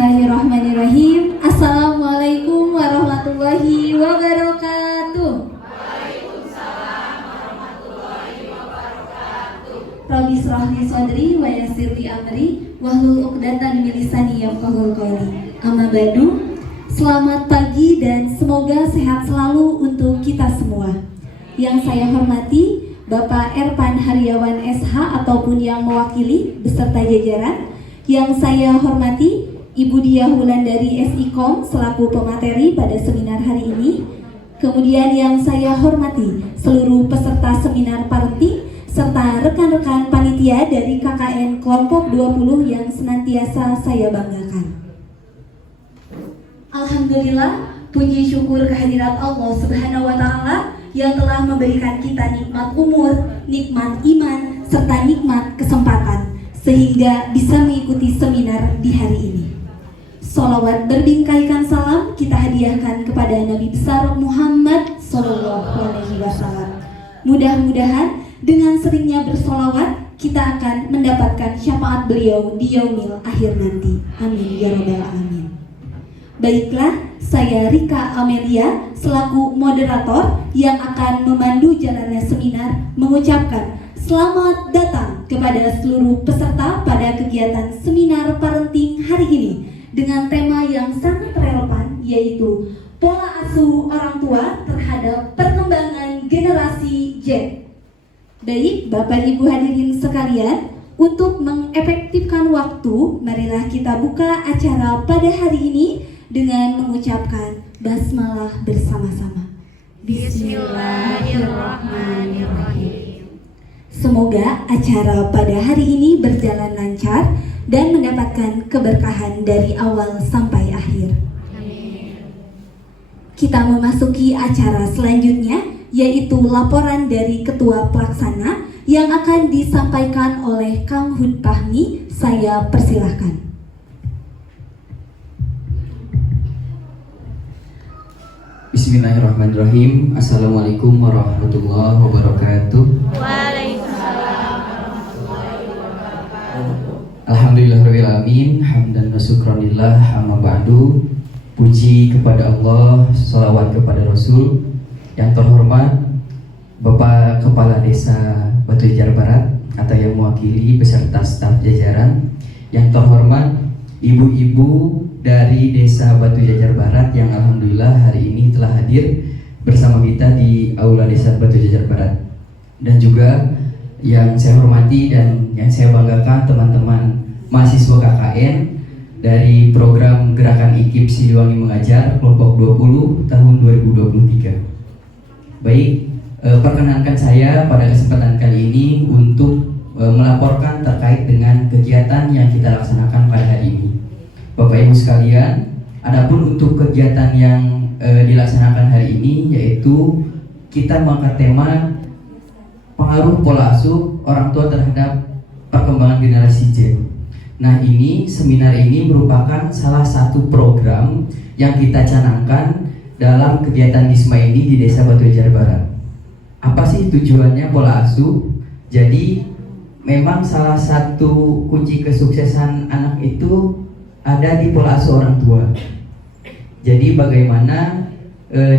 Bismillahirrahmanirrahim. Assalamualaikum warahmatullahi wabarakatuh. Waalaikumsalam warahmatullahi wabarakatuh. Rabbi shrah li sadri wa yassir li amri wahlul 'uqdatam min lisani yafqahul qawli. Amma ba'du. Selamat pagi dan semoga sehat selalu untuk kita semua. Yang saya hormati Bapak Erpan Haryawan SH ataupun yang mewakili beserta jajaran. Yang saya hormati Ibu Diah Wulandari SIKOM selaku pemateri pada seminar hari ini. Kemudian yang saya hormati seluruh peserta seminar parenting serta rekan-rekan panitia dari KKN Kelompok 20 yang senantiasa saya banggakan. Alhamdulillah, puji syukur kehadirat Allah Subhanahu wa Ta'ala yang telah memberikan kita nikmat umur, nikmat iman, serta nikmat kesempatan sehingga bisa mengikuti seminar di hari ini. Sholawat berbingkaikan salam kita hadiahkan kepada Nabi besar Muhammad Sallallahu Alaihi Wasallam. Mudah-mudahan dengan seringnya bersolawat kita akan mendapatkan syafaat beliau di yaumil akhir nanti. Amin ya rabbal alamin. Baiklah, saya Rika Amelia selaku moderator yang akan memandu jalannya seminar mengucapkan selamat datang kepada seluruh peserta pada kegiatan seminar parenting hari ini dengan tema yang sangat relevan, yaitu pola asuh orang tua terhadap perkembangan generasi Z. Baik, Bapak Ibu hadirin sekalian, untuk mengefektifkan waktu, marilah kita buka acara pada hari ini dengan mengucapkan basmalah bersama-sama. Bismillahirrahmanirrahim. Semoga acara pada hari ini berjalan lancar dan mendapatkan keberkahan dari awal sampai akhir. Amin. Kita memasuki acara selanjutnya, yaitu laporan dari Ketua Pelaksana yang akan disampaikan oleh Kang Hud Fahmi. Saya persilahkan. Bismillahirrahmanirrahim. Assalamualaikum warahmatullahi wabarakatuh. Waalaikumsalam warahmatullahi wabarakatuh. Alhamdulillahirabbil alamin, hamdan wa syukranillah, amma ba'du. Puji kepada Allah, shalawat kepada Rasul. Yang terhormat Bapak Kepala Desa Batu Jajar Barat atau yang mewakili beserta staf jajaran. Yang terhormat ibu-ibu dari Desa Batu Jajar Barat yang alhamdulillah hari ini telah hadir bersama kita di Aula Desa Batu Jajar Barat. Dan juga yang saya hormati dan yang saya banggakan teman-teman mahasiswa KKN dari program Gerakan IKIP Siliwangi Mengajar Kelompok 20 tahun 2023. Baik, perkenankan saya pada kesempatan kali ini untuk melaporkan terkait dengan kegiatan yang kita laksanakan pada hari ini. Bapak Ibu sekalian, adapun untuk kegiatan yang dilaksanakan hari ini yaitu kita mengangkat tema pengaruh pola asuh orang tua terhadap perkembangan generasi Z. Nah, ini seminar ini merupakan salah satu program yang kita canangkan dalam kegiatan Disma ini di Desa Batu Jajar Barat. Apa sih tujuannya pola asuh? Jadi memang salah satu kunci kesuksesan anak itu ada di pola asuh orang tua. Jadi bagaimana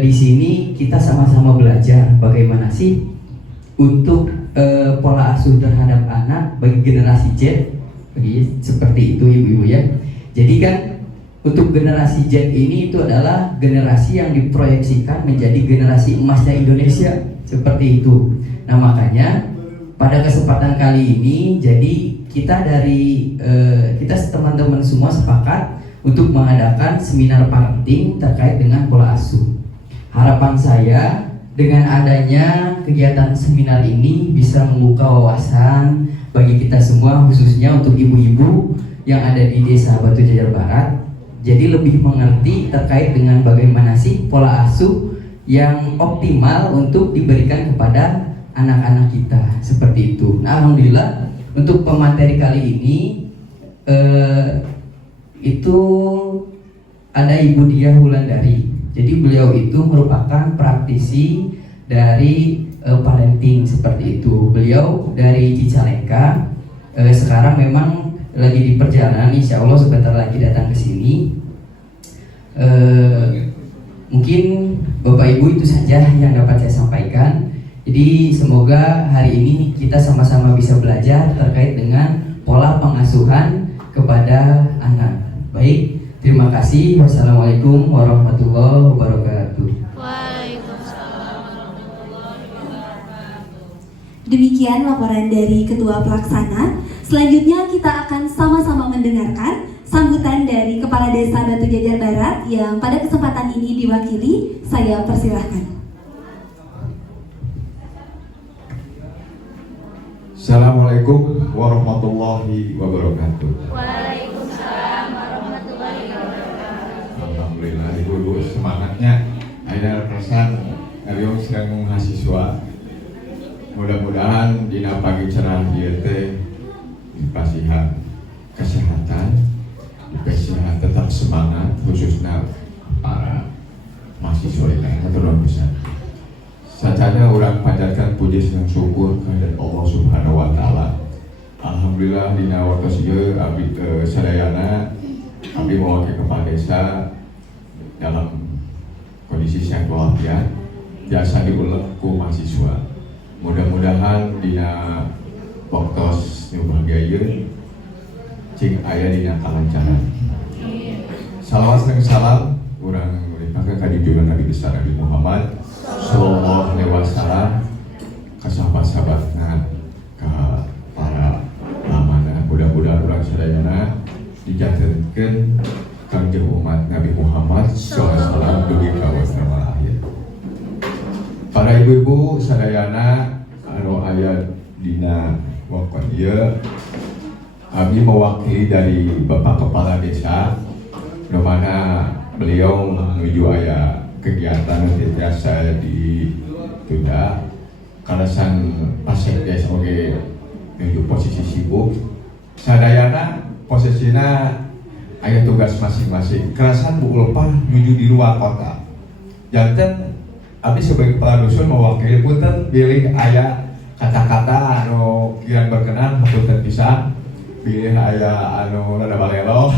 di sini kita sama-sama belajar bagaimana sih untuk pola asuh terhadap anak bagi generasi Z. Seperti itu ibu-ibu ya. Jadi kan untuk generasi Z ini itu adalah generasi yang diproyeksikan menjadi generasi emasnya Indonesia, seperti itu. Nah, makanya pada kesempatan kali ini jadi kita dari kita teman-teman semua sepakat untuk mengadakan seminar parenting terkait dengan pola asuh. Harapan saya dengan adanya kegiatan seminar ini bisa membuka wawasan bagi kita semua, khususnya untuk ibu-ibu yang ada di Desa Batu Jajar Barat. Jadi lebih mengerti terkait dengan bagaimana sih pola asuh yang optimal untuk diberikan kepada anak-anak kita, seperti itu. Nah, alhamdulillah untuk pemateri kali ini itu ada Ibu Diah Wulandari. Jadi beliau itu merupakan praktisi dari parenting, seperti itu. Beliau dari Cicalengka, sekarang memang lagi di perjalanan, insya Allah sebentar lagi datang ke sini. Bapak Ibu, itu saja yang dapat saya sampaikan. Jadi semoga hari ini kita sama-sama bisa belajar terkait dengan pola pengasuhan kepada anak. Baik, terima kasih. Wassalamualaikum warahmatullahi wabarakatuh. Waalaikumsalam warahmatullahi wabarakatuh. Demikian laporan dari Ketua Pelaksana. Selanjutnya kita akan sama-sama mendengarkan sambutan dari Kepala Desa Batu Jajar Barat yang pada kesempatan ini diwakili. Saya persilahkan. Assalamualaikum warahmatullahi wabarakatuh. Waalaikumsalam warahmatullahi wabarakatuh. Alhamdulillah ibu-ibu semangatnya. Ada perasaan Ariong sedang mahasiswa. Mudah-mudahan dina pagi cerah ieu teh dipasihan kesehatan, dipasihan tetap semangat khususnya para mahasiswa yang turun besar. Sacanya orang panjatkan puji dan syukur kepada Allah Subhanahu wa taala. Alhamdulillah dina waktu ieu abdi sadayana abdi mewakili kepala desa dalam kondisi sehat walafiat biasa diulang ku mahasiswa. Mudah-mudahan dina waktu nu bahagia ieu cing aya dina kalancaran. Salawat dan salam urang melimpahkeun ka junjungan Nabi besar Nabi Muhammad sallallahu alaihi wasallam, ka sahabat-sahabatna, ka para lamana. Mudah-mudahan urang sadayana dijatuhkeun kangjeng umat Nabi Muhammad sallallahu alaihi wasallam dugi ka wasana akhir. Para ibu-ibu sadayana anu aya dina waktu ieu abdi mewakili dari Bapak Kepala Desa, di mana beliau menuju aya kegiatan yang biasa ditunda karena sang pasien dia sebagai menuju posisi sibuk. Sadayana posisinya aya tugas masing-masing. Kerasan Bu Ulpah menuju di luar kota. Janten abdi sebagai kepala dusun mewakili punten pilih aya kata-kata anu kirang berkenan punten pisan. Pilih aya anu rada balelo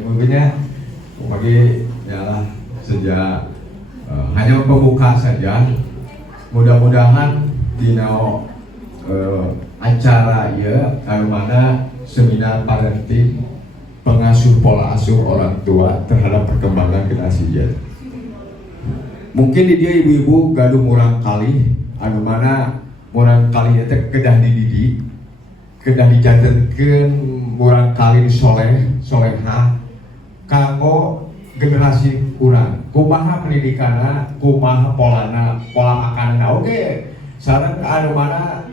ibunya bagi yalah sejak hanya pembuka saja. Mudah-mudahan dina acara ya anu mana seminar parenting pengasuh pola asuh orang tua terhadap perkembangan generasi Z. Mungkin di dia ibu-ibu gaduh murang kali anu mana murang kali itu kedah dididik, kedah dijantenkeun murang kali solehah kanggo generasi urang. Kumaha pendidikanna, kumaha polana, pola makananna oge. Sareng anu mana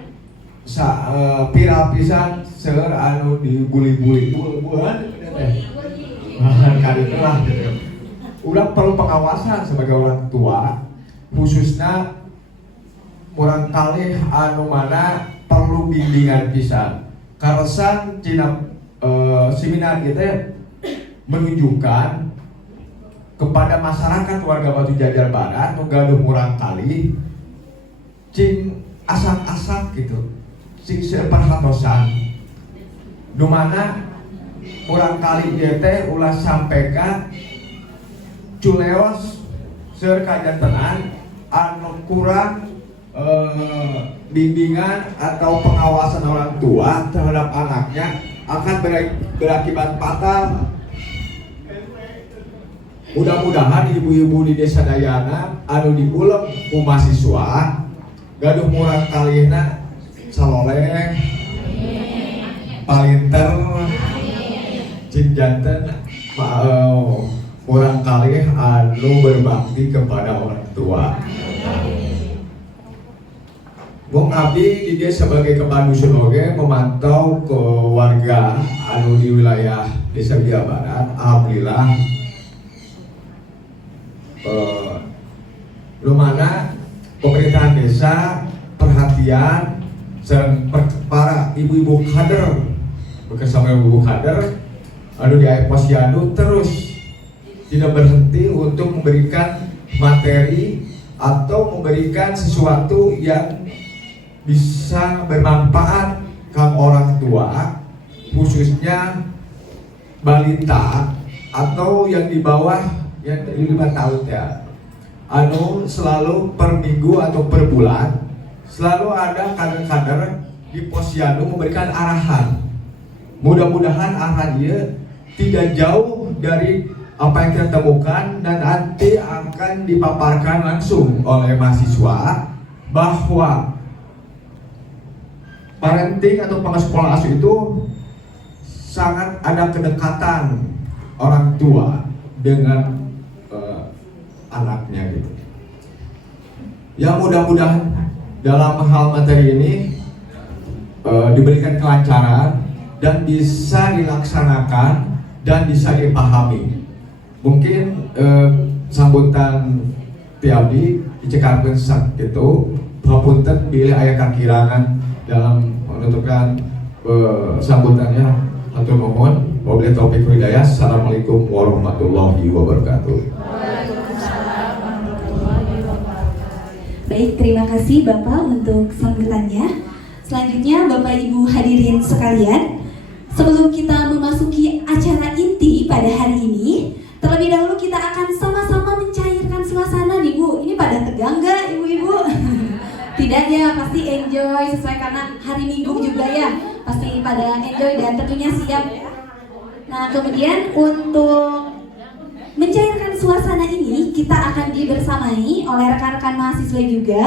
viral pisan seueur anu dibuli-buli bulan kali lah. Urang perlu pengawasan sebagai orang tua, khususnya urang kalih anu mana perlu bimbingan pisan. Karesan cina seminar kita menunjukkan kepada masyarakat warga Batu Jajar Barat nu gaduh murang kali cing asak-asak gitu, cing seperhatosan nu mana murang kali ieu teh ulah sampaikan culeos seur kajantenan anu kurang bimbingan atau pengawasan orang tua terhadap anaknya akan berakibat fatal. Mudah-mudahan ibu-ibu di desa Dayana anu diuleg ku mahasiswa gaduh murang kalihna saloleh palinter cing janten murang kalih anu berbakti kepada orang tua. Bung abdi di dia sebagai kepala dusun oge memantau ke warga anu di wilayah Desa Jawa Barat. Alhamdulillah lumana pemerintahan desa perhatian dan para ibu-ibu kader bersama ibu-ibu kader anu di Posyandu terus tidak berhenti untuk memberikan materi atau memberikan sesuatu yang bisa bermanfaat kang orang tua, khususnya balita atau yang di bawah yang 5 tahun ya. anu selalu per minggu atau per bulan selalu ada kader-kader di Posyandu memberikan arahan. Mudah-mudahan arahan dia tidak jauh dari apa yang kita temukan dan nanti akan dipaparkan langsung oleh mahasiswa bahwa parenting atau pengelola asuh itu sangat ada kedekatan orang tua dengan anaknya gitu. Ya mudah-mudahan dalam hal materi ini diberikan kelancaran dan bisa dilaksanakan dan bisa dipahami. Mungkin sambutan tiabdi dicekarkan sak gitu, papunten bilih aya kakirangan dalam menentukan sambutannya. Hatur nuhun, wabillahi taufiq wal hidayah. Assalamualaikum warahmatullahi wabarakatuh. Baik, terima kasih Bapak untuk sambutannya. Selanjutnya Bapak Ibu hadirin sekalian, sebelum kita memasuki acara inti pada hari ini, terlebih dahulu kita akan sama-sama mencairkan suasana nih Bu. Ini pada tegang nggak Ibu-Ibu? Tidak ya, pasti enjoy sesuai karena hari Minggu juga ya. Pasti pada enjoy dan tentunya siap. Nah, kemudian untuk mencairkan suasana ini kita akan dibersamai oleh rekan-rekan mahasiswa juga,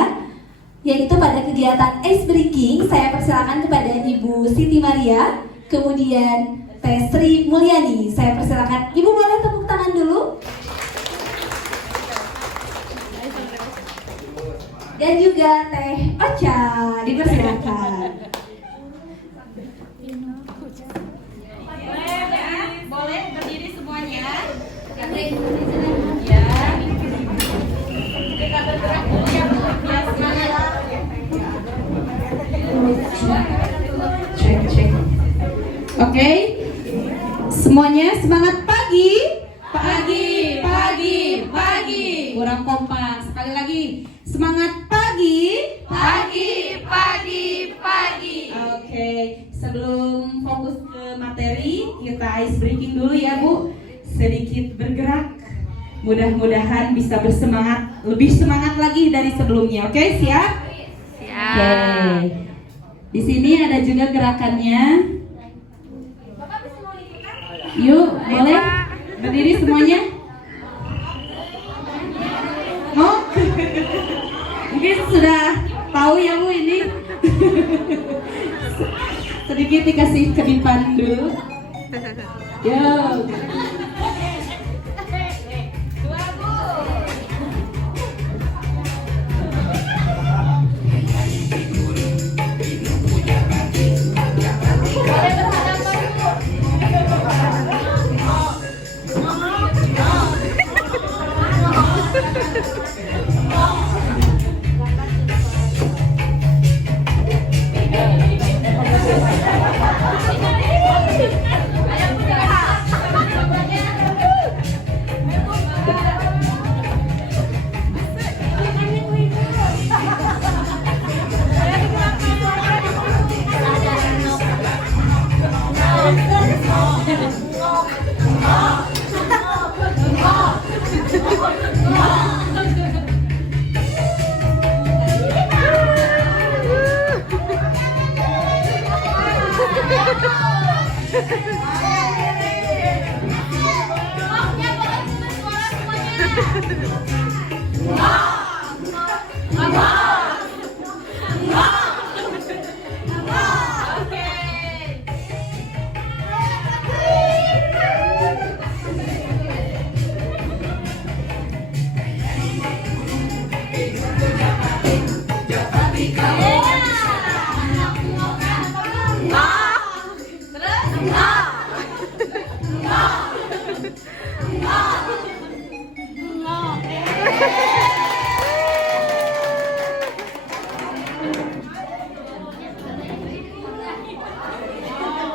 yaitu pada kegiatan ice breaking. Saya persilakan kepada Ibu Siti Maria, kemudian Teh Sri Mulyani. Saya persilakan Ibu, boleh tepuk tangan dulu. Dan juga Teh Ocha, dipersilakan. Boleh berdiri semuanya. Oke, semuanya semangat pagi, pagi, pagi, pagi. Kurang kompak. Sekali lagi, semangat pagi, pagi, pagi, pagi. Oke, sebelum fokus ke materi, kita ice breaking dulu ya Bu. Sedikit bergerak. Mudah-mudahan bisa bersemangat, lebih semangat lagi dari sebelumnya. Oke, siap? Siap. Oke. Di sini ada juga gerakannya. Yuk, boleh berdiri semuanya. Oh, mungkin sudah tahu ya Bu ini. Sedikit dikasih kedipan dulu. Yuk.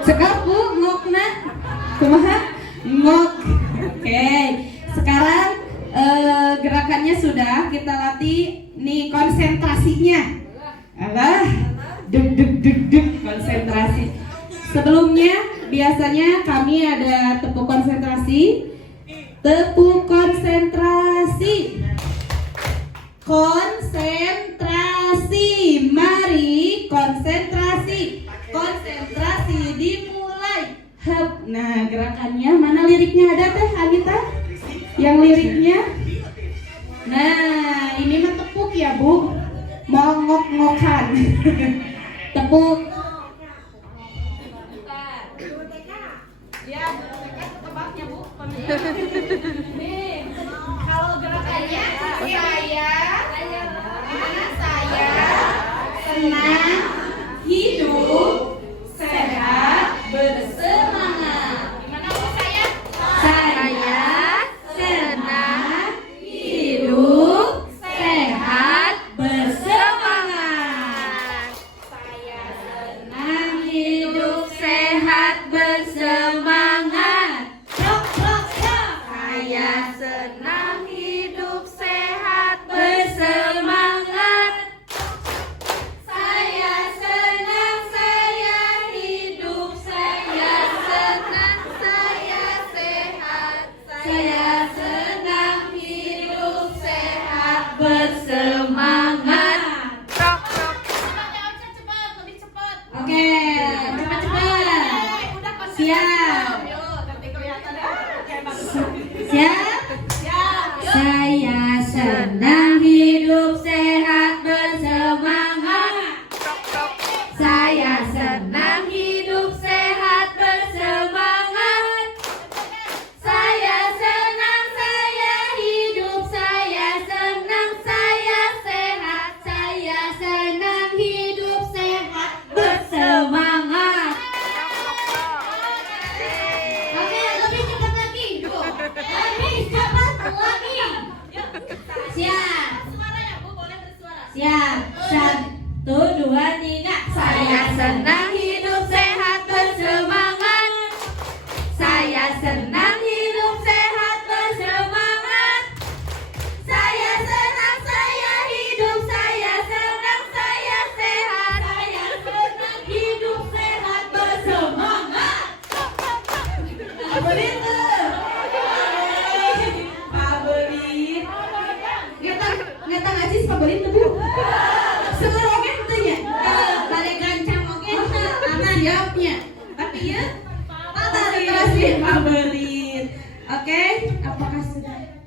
Sekap Bu, ngokna. Kumaha? Ngok. Oke. Sekarang gerakannya sudah kita latih nih, konsentrasinya. Alah, deg konsentrasi. Sebelumnya biasanya kami ada tepuk konsentrasi. Tepuk konsentrasi. konsentrasi. Mari konsentrasi. Konsentrasi dimulai. Hep. Nah, gerakannya mana liriknya ada teh Anita? Yang liriknya? Nah, ini mah tepuk ya, Bu. Mongok-ngokan. Tepuk. Ya, tebaknya Bu. Nih, kalau gerakannya saya Senang, hidup, sehat, bersemangat. gimana Bu saya? Saya senang, hidup, sehat, bersemangat. Saya Senang, hidup, sehat, bersemangat. Rok, rok, rok. Saya Senang hidup sehat bersemangat. Saya senang, saya hidup, saya senang, saya sehat. Saya senang, hidup, sehat, bersemangat. Cepat, lebih cepat. Oke, cepat-cepat. Udah konsisten. Siap. Yuk, nanti kelihatan ya. Oke, bagus. Siap? Siap. Yuk. Saya senang, hidup, sehat, bersemangat. Saya senang, hidup, sehat, bersemangat. Saya senang, saya hidup, saya senang, saya sehat. Saya senang, hidup, sehat, bersemangat. Oke, lebih cepat lagi. Lebih cepat lagi. Siap. Suaranya Bu, boleh bersuara. Siap. 1, 2, 3. Saya senang, hidup, sehat, bersemangat. Saya senang, hidup, sehat, bersemangat. Saya senang, saya hidup, saya senang, saya sehat. Saya senang, hidup, sehat, bersemangat. Favorit tuh. Favorit. Ngeta ngacis favorit tuh, Bu. Seluruh oke tuh ya. Balik gancang oke aman siapnya. Tapi ya konsentrasi favorit. Oke, apakah sudah?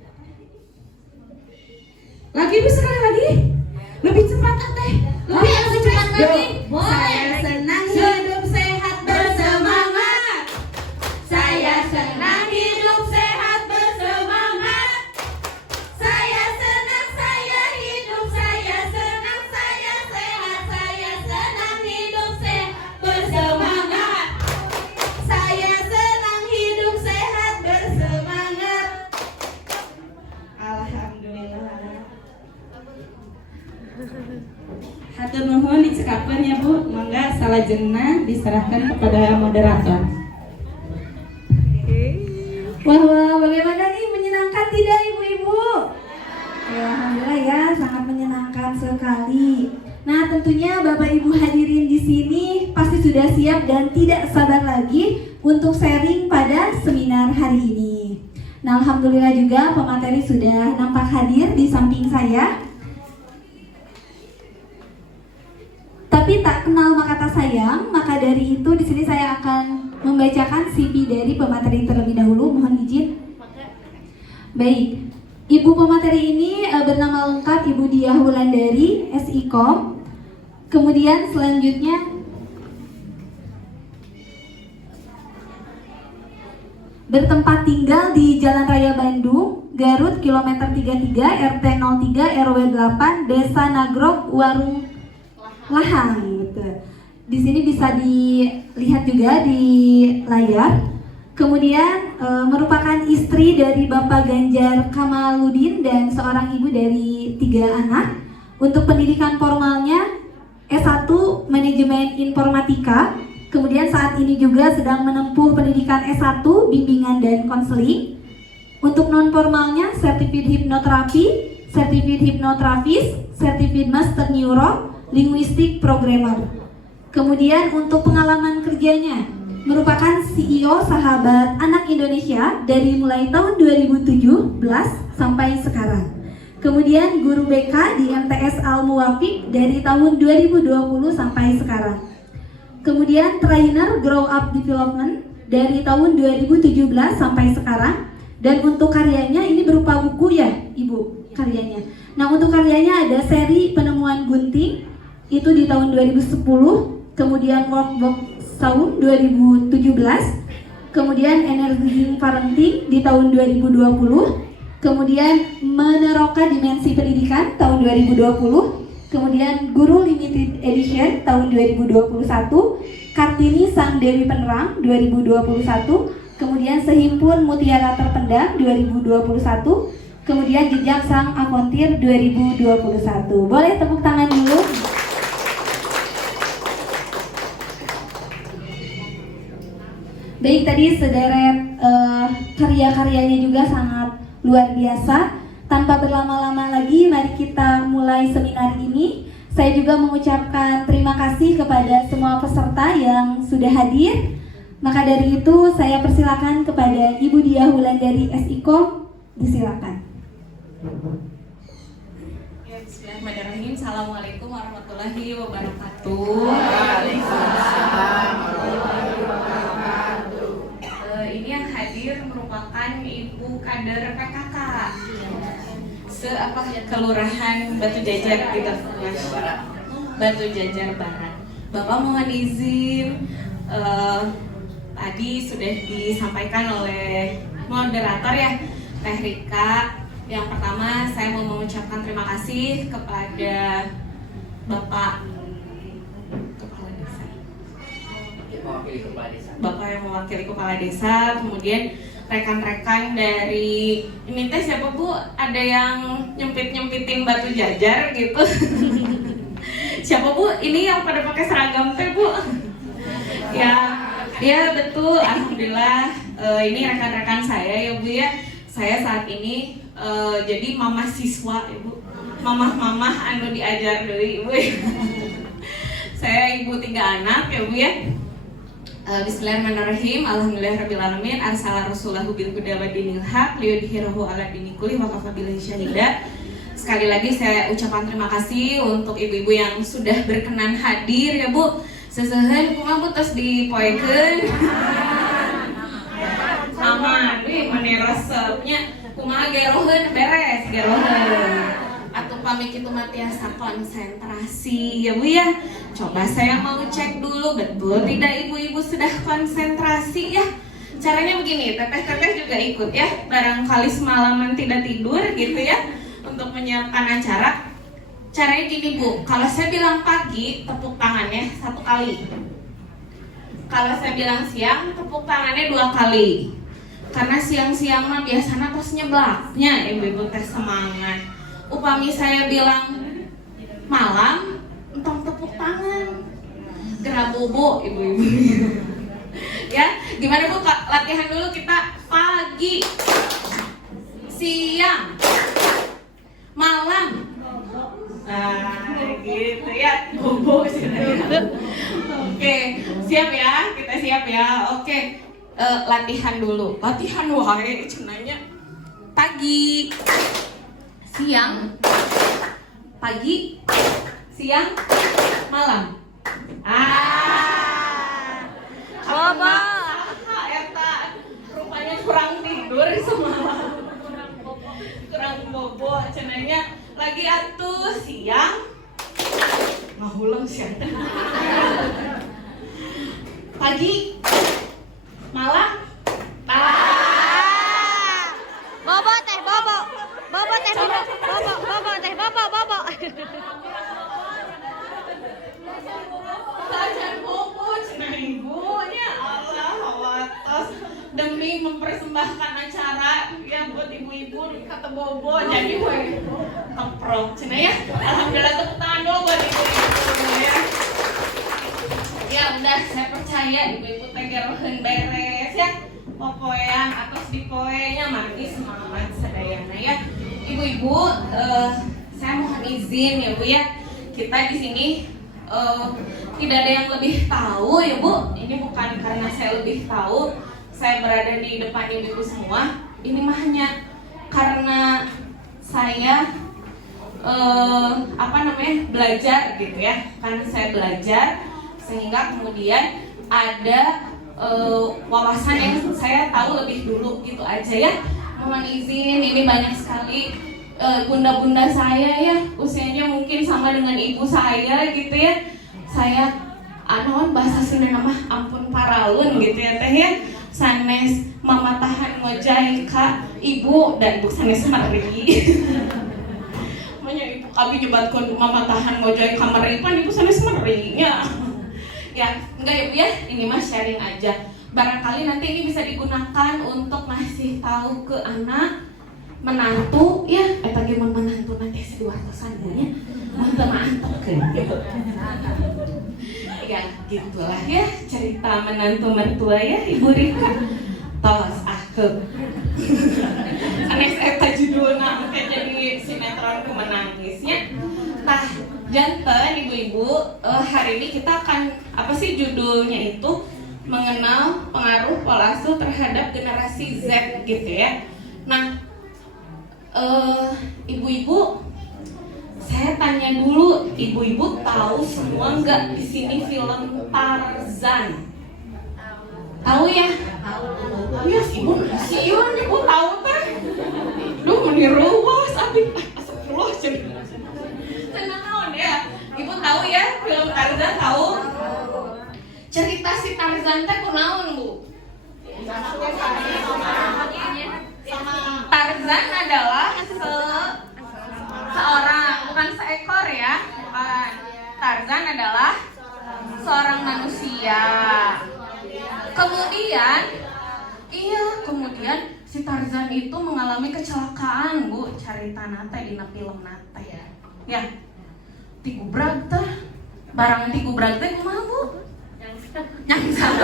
Lagi Bu, sekali lagi. Lebih cepat teh. Lebih cepat lagi. Saya senang hidup sehat bersemangat. Saya senang hidup sehat bersemangat. Saya senang, saya hidup, saya senang, saya sehat. Saya senang hidup sehat bersemangat. Saya senang hidup sehat bersemangat. Alhamdulillah. Hatur nuhun dicekapan ya Bu. Mangga salajengna diserahkan kepada moderator. Wah, bagaimana nih, menyenangkan tidak ibu-ibu? Ya, alhamdulillah ya, sangat menyenangkan sekali. Nah, tentunya Bapak Ibu hadirin di sini pasti sudah siap dan tidak sabar lagi untuk sharing pada seminar hari ini. Nah, alhamdulillah juga pemateri sudah nampak hadir di samping saya. Tapi tak kenal maka tak sayang, maka dari itu di sini saya akan membacakan CV dari pemateri terlebih dahulu. Mohon izin. Baik, Ibu pemateri ini bernama lengkap Ibu Diah Wulandari, SIKOM. Kemudian selanjutnya bertempat tinggal di Jalan Raya Bandung, Garut, kilometer 33, RT 03, RW 8, Desa Nagrog, Warung Lahang gitu. Di sini bisa dilihat juga di layar. Kemudian merupakan istri dari Bapak Ganjar Kamaludin dan seorang ibu dari 3 anak. Untuk pendidikan formalnya S1 Manajemen Informatika. Kemudian saat ini juga sedang menempuh pendidikan S1 Bimbingan dan Konseling. Untuk non formalnya Certificate Hipnoterapi, Certificate Hipnoterapis, Certificate Master Neuro, Linguistic Programmer. Kemudian untuk pengalaman kerjanya merupakan CEO Sahabat Anak Indonesia dari mulai tahun 2017 sampai sekarang. Kemudian guru BK di MTS Al Muwafiq dari tahun 2020 sampai sekarang. Kemudian trainer Grow Up Development dari tahun 2017 sampai sekarang. Dan untuk karyanya ini berupa buku ya Ibu karyanya. Nah untuk karyanya ada seri penemuan gunting itu di tahun 2010. Kemudian workbook tahun 2017. Kemudian Energizing Parenting di tahun 2020. Kemudian Meneroka Dimensi Pendidikan tahun 2020. Kemudian Guru Limited Edition tahun 2021. Kartini Sang Dewi Penerang 2021. Kemudian Sehimpun Mutiara Terpendam 2021. Kemudian Jejak Sang Akontir 2021. Boleh tepuk tangan dulu. Baik, tadi sederet karya-karyanya juga sangat luar biasa. Tanpa berlama-lama lagi, mari kita mulai seminar ini. Saya juga mengucapkan terima kasih kepada semua peserta yang sudah hadir. Maka dari itu, saya persilakan kepada Ibu Diah Wulandari SIKOM, disilakan. Ya, bismillahirrahmanirrahim. Assalamualaikum warahmatullahi wabarakatuh. Ini yang hadir merupakan Ibu Kader PKK Kelurahan Batu Jajar gitu, Batu Jajar Barat. Bapak mohon izin, tadi sudah disampaikan oleh moderator ya, Teh Rika. Yang pertama saya mau mengucapkan terima kasih kepada Bapak Kepala Desa, Bapak yang mewakili Kepala Desa, kemudian rekan-rekan dari ini teh siapa Bu? Ada yang nyempit-nyempitin batu jajar gitu. Siapa Bu? Ini yang pada pakai seragam teh Bu? Ya betul. Alhamdulillah. Ini rekan-rekan saya ya Bu ya. Saya saat ini jadi mama siswa Ibu. Mamah-mamah anu diajar deui Ibu. Saya ibu 3 anak ya Bu ya. Bismillahirrahmanirrahim. Alhamdulillahirrabbilalamin. Arsala rasulahu bil huda wa dinil haq liyudhhirahu ala dini kulli wa kafa billahi syahida. Sekali lagi saya ucapkan terima kasih untuk ibu-ibu yang sudah berkenan hadir ya Bu. Seseuheun kumaha Bu tos dipoekeun. Aman, mane resepnya kumaha geroheun beres geroheun. Atau pamit itu matiasa konsentrasi ya Bu ya. Coba saya mau cek dulu betul tidak ibu-ibu sudah konsentrasi ya. Caranya begini, teteh-teteh juga ikut ya. Barangkali semalaman tidak tidur gitu ya untuk menyiapkan acara. Caranya gini Bu, kalau saya bilang pagi tepuk tangannya 1 kali. Kalau saya bilang siang tepuk tangannya 2 kali. Karena siang-siang mah biasanya terus nyeblaknya ibu-ibu teh semangat. Upami saya bilang malam, entong tepuk tangan. Gerak bobo ibu-ibu. Ya, gimana Bu? Latihan dulu kita pagi, siang, malam. Nah, gitu ya, bobo. Oke, siap ya, kita siap ya. Oke, latihan dulu. Latihan wae cenanya. Pagi, siang, pagi, siang, malam. Bobo. Eta rupanya kurang tidur semalam. Kurang bobo cenanya. Lagi atuh siang ngahulang siang. Pagi, malam. Bobo teh bobo. Bobo teh bobo. Bobo teh bobo. Belajar bobo cenah ibunya. Allah demi mempersembahkan acara ya buat ibu-ibu kata bobo jadi gue keprok cenah ya. Alhamdulillah tepuk tangan dulu buat ibu-ibu ya. Ya udah saya percaya ibu-ibu teh geroheun beres ya. Popoean atas dipoenya mari semangat sadayana ya. Ibu-ibu saya mohon izin ya Bu ya. Kita di sini tidak ada yang lebih tahu ya Bu. Ini bukan karena saya lebih tahu, saya berada di depan ibu-ibu semua. Ini mah hanya karena saya belajar gitu ya. Karena saya belajar sehingga kemudian ada wawasan yang saya tahu lebih dulu gitu aja ya. Mohon izin, ini banyak sekali bunda-bunda saya ya, usianya mungkin sama dengan ibu saya gitu ya. Saya bahasa Sunda nama ampun paralun gitu ya teh ya. Sanes mamatahan ngojai ka ibu dan ibu sanes marigi. Manya ibu abi nyebatkeun mamatahan ngojai ka maripan ibu sanes marinya. Ya, enggak ya Bu ya, ini mah sharing aja. Barangkali nanti ini bisa digunakan untuk ngasih tahu ke anak, menantu ya, eta ge mun menantu nanti sediwartosan punya. Mantep mantepkeun. Ya, gitulah ya cerita menantu mertua ya Ibu Rika. Tos ahkeun. Sanes eta judulna teh jadi sinetron ku menangisnya. Nah, janten ibu-ibu, hari ini kita akan judulnya itu mengenal pengaruh pola asuh terhadap generasi Z gitu ya. Nah, ibu-ibu, saya tanya dulu, ibu-ibu tahu semua nggak di sini film Tarzan? Tahu ya? Tahu ya, ibu siun, ibu tahu teh. Duh, meniru wah, sabi astagfirullah cerita. Tenang ya, ibu tahu ya film Tarzan tahu? Cerita si Tarzan teh kunaon Bu? Tarzan adalah seorang, bukan seekor ya, bukan. Tarzan adalah seorang manusia. Kemudian si Tarzan itu mengalami kecelakaan Bu, carita nate dina film nate ya. Tigubrak teh, barang tigubrak teh kumaha Bu? Nyangsang.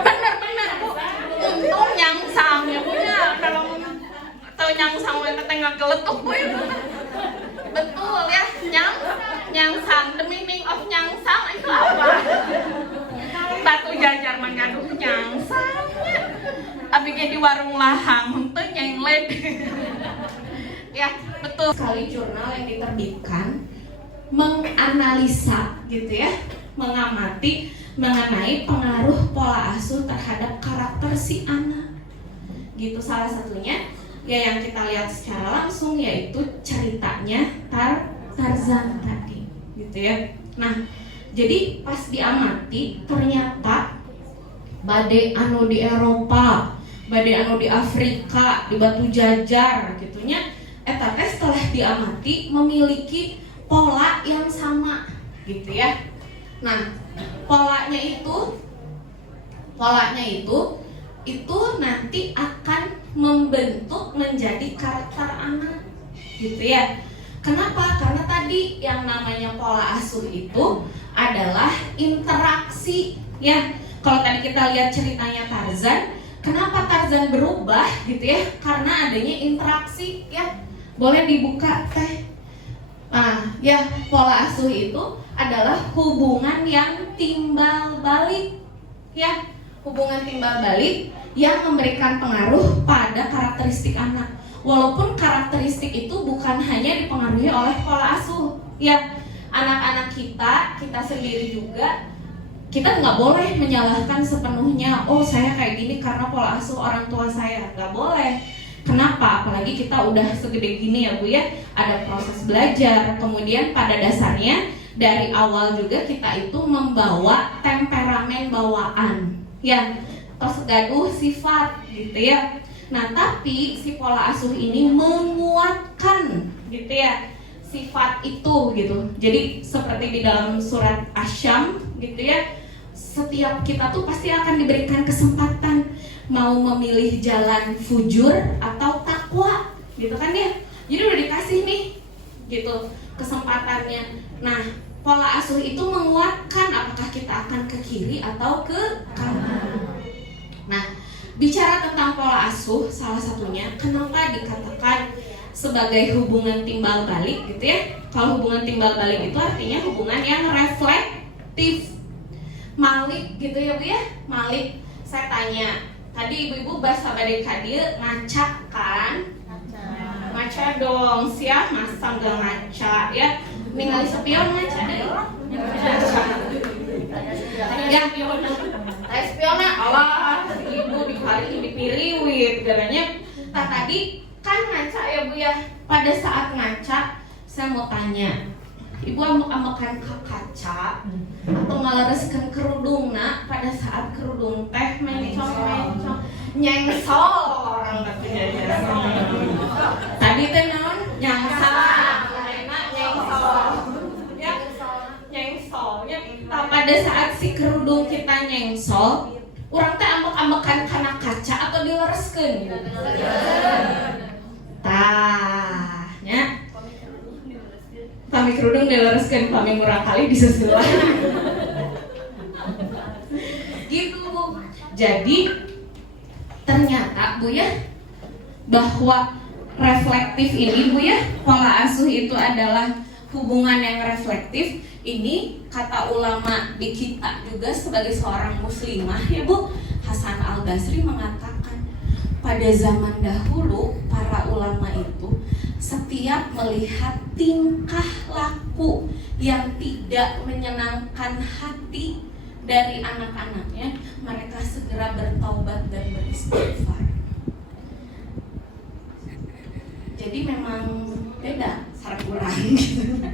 Bener Bu. Untung nyangsang ya Bu ya. Kalau teu nyangsang we teh ngageletuk Bu itu. Betul ya, nyangsang. The meaning of nyangsang itu apa? Batu jajar mengaduh nyangsang. Abi ge di warung lahang teu nyengled. Ya, betul sekali jurnal yang diterbitkan menganalisa gitu ya, mengamati mengenai pengaruh pola asuh terhadap karakter si anak. Gitu salah satunya ya yang kita lihat secara langsung yaitu ceritanya Tarzan tadi gitu ya. Nah, jadi pas diamati ternyata bade anu di Eropa, bade anu di Afrika, di Batu Jajar gitunya, eta teh setelah diamati memiliki pola yang sama gitu ya. Nah, polanya itu nanti akan membentuk menjadi karakter anak gitu ya. Kenapa? Karena tadi yang namanya pola asuh itu adalah interaksi ya. Kalau tadi kita lihat ceritanya Tarzan, kenapa Tarzan berubah gitu ya? Karena adanya interaksi ya. Boleh dibuka teh. Nah, ya pola asuh itu adalah hubungan yang timbal balik ya. Hubungan timbal balik yang memberikan pengaruh pada karakteristik anak. Walaupun karakteristik itu bukan hanya dipengaruhi oleh pola asuh ya. Anak-anak kita sendiri juga, kita nggak boleh menyalahkan sepenuhnya, oh saya kayak gini karena pola asuh orang tua saya. Nggak boleh. Kenapa? Apalagi kita udah segede gini ya Bu ya, ada proses belajar. Kemudian pada dasarnya dari awal juga kita itu membawa temperamen bawaan ya, atau segaduh sifat gitu ya. Nah, tapi si pola asuh ini menguatkan gitu ya sifat itu gitu. Jadi seperti di dalam surat Asy-Syam gitu ya, setiap kita tuh pasti akan diberikan kesempatan mau memilih jalan fujur atau takwa gitu kan ya. Jadi udah dikasih nih gitu kesempatannya. Nah, pola asuh itu menguatkan apakah kita akan ke kiri atau ke kanan. Nah, bicara tentang pola asuh, salah satunya kenapa dikatakan sebagai hubungan timbal balik gitu ya. Kalau hubungan timbal balik itu artinya hubungan yang reflektif. Malik gitu ya Bu ya. Malik, saya tanya, tadi ibu-ibu bahasa badai kadir ngacak kan? ngaca dong, siap masa nggak ngaca ya? Ningali sepion ngaca deh. Ya, spiona, Allah, ibu dipiriwit, garanya. Nah tadi kan ngaca ya Bu ya. Pada saat ngaca, saya mau tanya, ibu ambek-ambekan ke kaca atau ngalereskeun kerudungna pada saat kerudung teh mencong nyengsol orang katanya. Tadi teh naon nyangsal, enak nyengsol. Ya, nyengsol ya. Nah, pada saat si kerudung kita nyengsol, urang teh ambek-ambekan kana kaca atau dilereskeun? Tah, nya. Pami kerudung dilereskeun, pami murah kali disesuaikan. Gitu Bu. Jadi ternyata Bu ya, bahwa reflektif ini Bu ya, pola asuh itu adalah hubungan yang reflektif. Ini kata ulama di kita juga sebagai seorang muslimah ya Bu, Hasan Al-Basri mengatakan pada zaman dahulu para ulama itu setiap melihat tingkah laku yang tidak menyenangkan hati dari anak-anaknya, mereka segera bertaubat dan beristighfar. Jadi memang beda sareng urang gitu.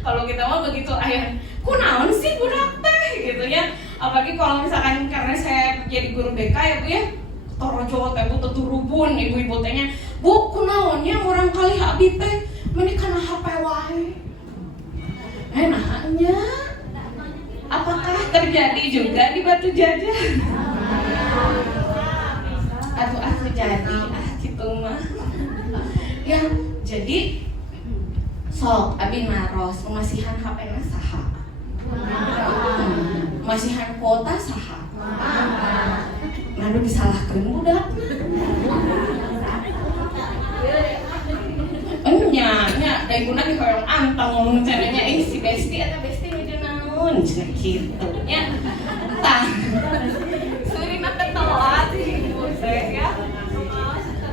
Kalau kita mah begitu ayah, kunaon sih budak teh gitu ya. Apalagi kalau misalkan karena saya jadi guru BK ya Bu ya, torojo teh Bu tuturubun ibu-ibu tehnya, Bu kunaonnya orang kali abi teh meni kana HP wae. Nahnya apakah terjadi juga di Batu Jajar? Atuh jadi gitu mah. Ya, jadi sok abi naros pemasihan HP-na saha? Masihan kuota saha? Ngadu disalahkeun budak. Nya daiguna dihoyong anteng cenanya si Besti eta Besti ngeudeun naon cenah kitu nya. Tah. Surina teh telat ibu teh ya.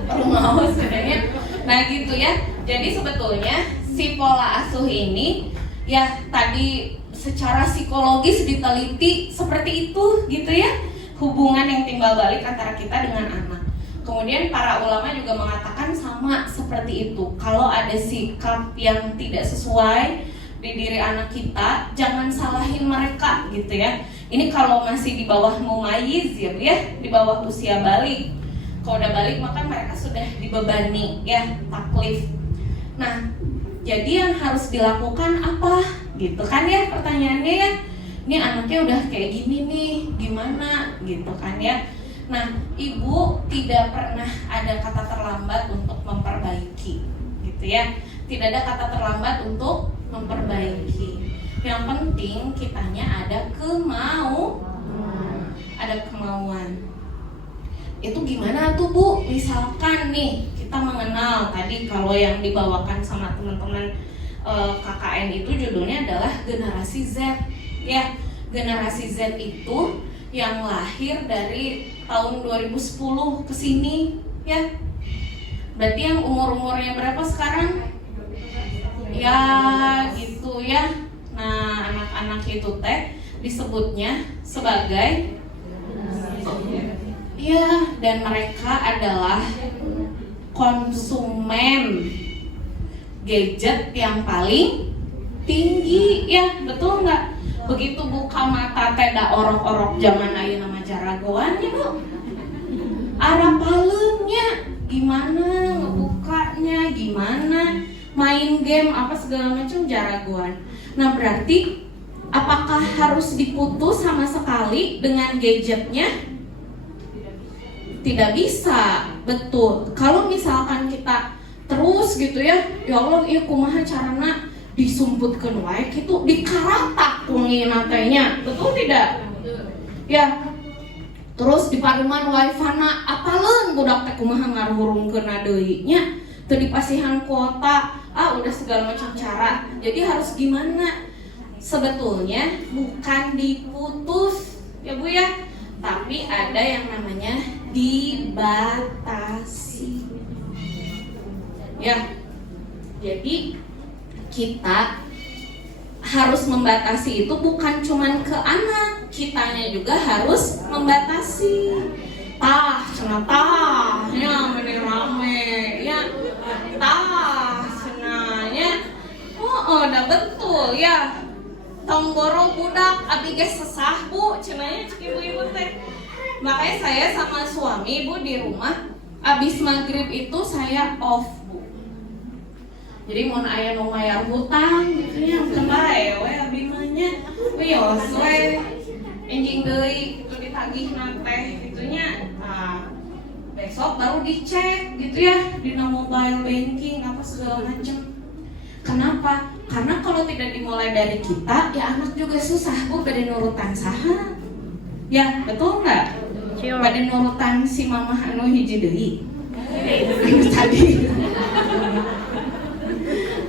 Rumaos cenanya. Nah gitu ya. Jadi sebetulnya si pola asuh ini ya tadi secara psikologis diteliti seperti itu gitu ya, hubungan yang timbal balik antara kita dengan anak. Kemudian para ulama juga mengatakan sama seperti itu. Kalau ada sikap yang tidak sesuai di diri anak kita, jangan salahin mereka gitu ya. Ini kalau masih di bawah mumayyiz ya Bu ya, di bawah usia balik. Kalau udah balik maka mereka sudah dibebani ya, taklif. Nah, jadi yang harus dilakukan apa? Gitu kan ya pertanyaannya ya. Ini anaknya udah kayak gini nih, gimana gitu kan ya. Nah, ibu tidak pernah ada kata terlambat untuk memperbaiki gitu ya. Tidak ada kata terlambat untuk memperbaiki. Yang penting kitanya ada kemauan. Itu gimana tuh Bu? Misalkan nih kita mengenal tadi kalau yang dibawakan sama teman-teman KKN itu judulnya adalah generasi Z ya. Generasi Z itu yang lahir dari tahun 2010 ke sini ya. Berarti yang umur-umurnya berapa sekarang? Ya gitu ya. Nah, anak-anak itu teh disebutnya sebagai ya, dan mereka adalah konsumen gadget yang paling tinggi ya, betul nggak? Begitu buka mata teh da orok-orok zaman ayeuna mah jaragoan ya Bu. Arapaleunnya gimana ngebukanya, gimana main game apa segala macam jaragoan. Nah, berarti apakah harus diputus sama sekali dengan gadgetnya? Tidak bisa, betul. Kalau misalkan kita terus gitu ya Allah ieu kumaha carana disumputkeun wae kitu dikaratak kungina tehnya, betul tidak? Ya. Terus di paduman wifi-na apaleun budak teh kumaha ngaruhurungkeunna deui nya, teu dipasihan kuota, udah segala macam cara. Jadi harus gimana? Sebetulnya bukan diputus ya Bu ya, tapi ada yang namanya dibatasi. Ya, jadi kita harus membatasi itu bukan cuman ke anak, kitanya juga harus membatasi. Ya mending rame, ya cenanya, udah betul ya. Tonggoro budak, abi geus sesah bu, cenanya cek ibu-ibu teh. Makanya saya sama suami bu di rumah, abis maghrib itu saya off bu. Jadi mau aya nu mayar hutang gitu nya, bukan bae we abi mah nya. Wios we enjing deui gitu ditagih teh gitu nya. Besok baru dicek gitu ya dina mobile banking apa segala macam. Kenapa? Karena kalau tidak dimulai dari kita, ya anak juga susah bu bade nurutan saha. Ya, betul nggak? Bade nurutan si mamah anu hiji deui. Tadi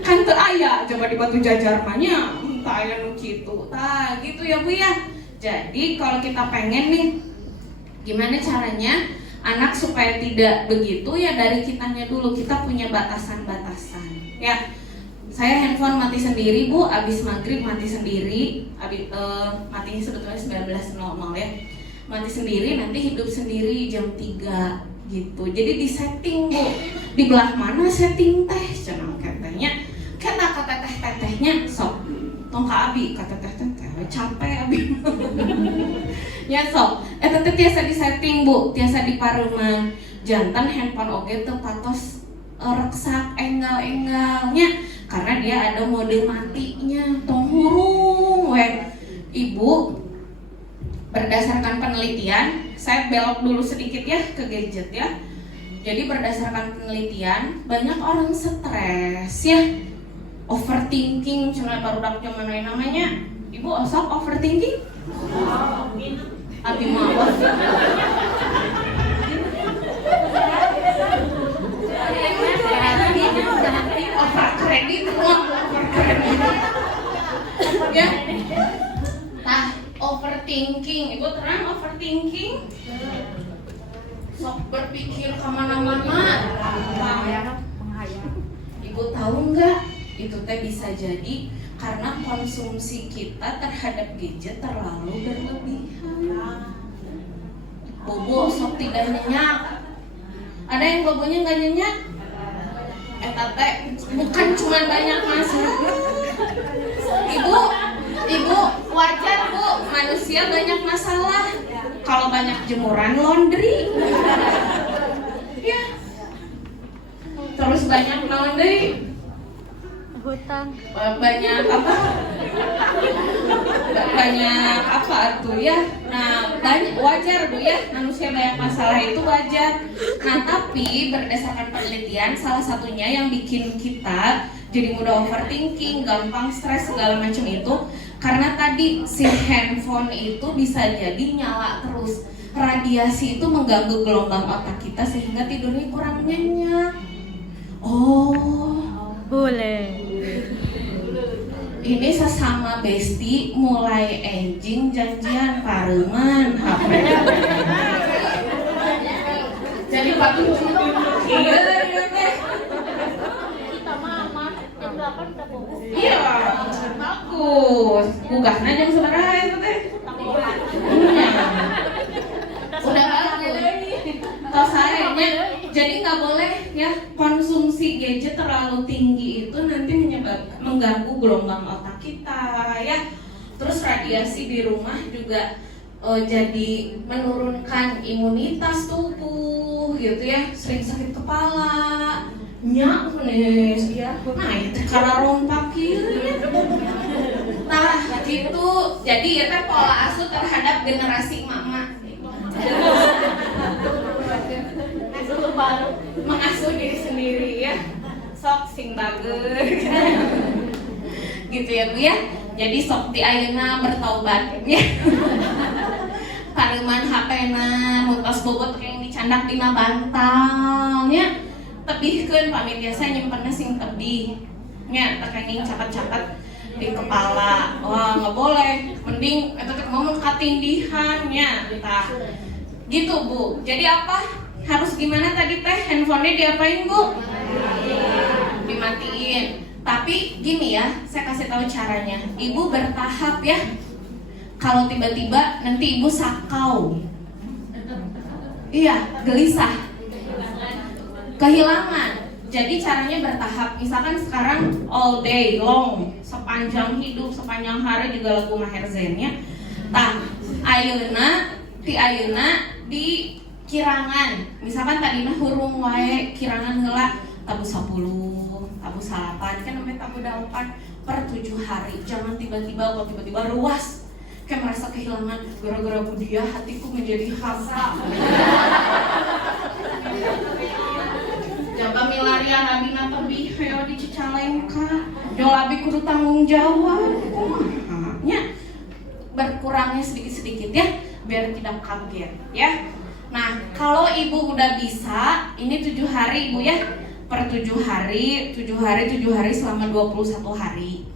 kan teu aya coba di Batu Jajar mah nya, teu aya nu kitu. Tah, gitu ya Bu ya. Jadi kalau kita pengen nih gimana caranya anak supaya tidak begitu ya dari kitanya dulu, kita punya batasan-batasan. Ya. Saya handphone mati sendiri Bu, abis maghrib mati sendiri, matinya sebetulnya 19.00 ya. Mati sendiri, nanti hidup sendiri jam 3 gitu. Jadi di setting Bu, di belah mana setting teh, cenah katanya. Kata teteh-tetehnya sok, tong ka abi, kata teteh capek abi. Ya sok, teteh tiasa di setting Bu, tiasa di pareuman. Jantan handphone oge teu patos reksak enggal-enggalnya. Karena dia ada mode matinya, tong hurung we. Ibu, berdasarkan penelitian, saya belok dulu sedikit ya ke gadget ya. Jadi berdasarkan penelitian, banyak orang stres ya, overthinking, cuma barudak zaman namanya. Ibu osok overthinking? Abi maaf. Kredit ya. Nah, overthinking, ibu terang overthinking, sok berpikir kemana-mana. Ibu tahu nggak? Itu teh bisa jadi karena konsumsi kita terhadap gadget terlalu berlebihan. Bobo sok tidak nyenyak. Ada yang bobonya nggak nyenyak? Teh bukan cuma banyak masalah. Ibu wajar Bu, manusia banyak masalah. Kalau banyak jemuran laundry, ya. Terus banyak laundry, Hutang. banyak apa? Banyak apa tuh ya? Nah, banyak wajar Bu ya, manusia banyak masalah itu wajar. Nah, tapi berdasarkan penelitian salah satunya yang bikin kita jadi mudah overthinking, gampang stres segala macam itu karena tadi si handphone itu bisa jadi nyala terus. Radiasi itu mengganggu gelombang otak kita sehingga tidurnya kurang nyenyak. Oh, Boleh. ini sesama besti mulai enjing janjian pareuman HP. Jadi patuh iya teh. Kita mama jam 8 udah bobo. Iya, bagus. Gugahna jam sabaraha eta teh? Udah bagus. Tos sarenya. Jadi nggak boleh ya konsumsi gadget terlalu tinggi itu nanti mengganggu gelombang otak kita ya. Terus radiasi di rumah juga jadi menurunkan imunitas tubuh gitu ya, sering sakit kepala, nyak menes ya. Nah itu karena rompak kieu. Nah gitu. Jadi ya teh pola asuh terhadap generasi mama. Mengasuh diri sendiri ya, sok sing bagus. Gitu ya Bu ya. Jadi sok ti ayeuna bertaubat ya. Pareuman HP-na muntos bobot yang dicandak dina bantal nya. Tebihkeun pamit biasa nyimpenna sing tebih. Nya tekenging capat-capat di kepala. Wah, enggak boleh. Mending eta teh ngomong katindihan nya. Tah. Gitu Bu. Jadi apa? Harus gimana tadi teh? Handphonenya diapain Bu? dimatiin. Tapi gini ya, saya kasih tahu caranya. Ibu bertahap ya. Kalau tiba-tiba nanti ibu sakau. Iya, gelisah. Kehilangan. Jadi caranya bertahap. Misalkan sekarang all day long, sepanjang hidup, sepanjang hari juga lagu Maher Zainnya. Tah, ayeuna di kirangan. Misalkan tadi mah hurung wae kirangan heula tabu 10, tabu 8, kan namanya tabu 8 per 7 hari. Jangan tiba-tiba luas. Kayak merasa kehilangan gara-gara dia hatiku menjadi hampa. Jaga milarian abina tebih heo di Cicalengka. Jolabi kudu tanggung jawab. Kumahanya berkurangnya sedikit-sedikit ya, biar tidak kaget ya. Nah, kalau ibu udah bisa, ini 7 hari ibu ya. Per 7 hari selama 21 hari.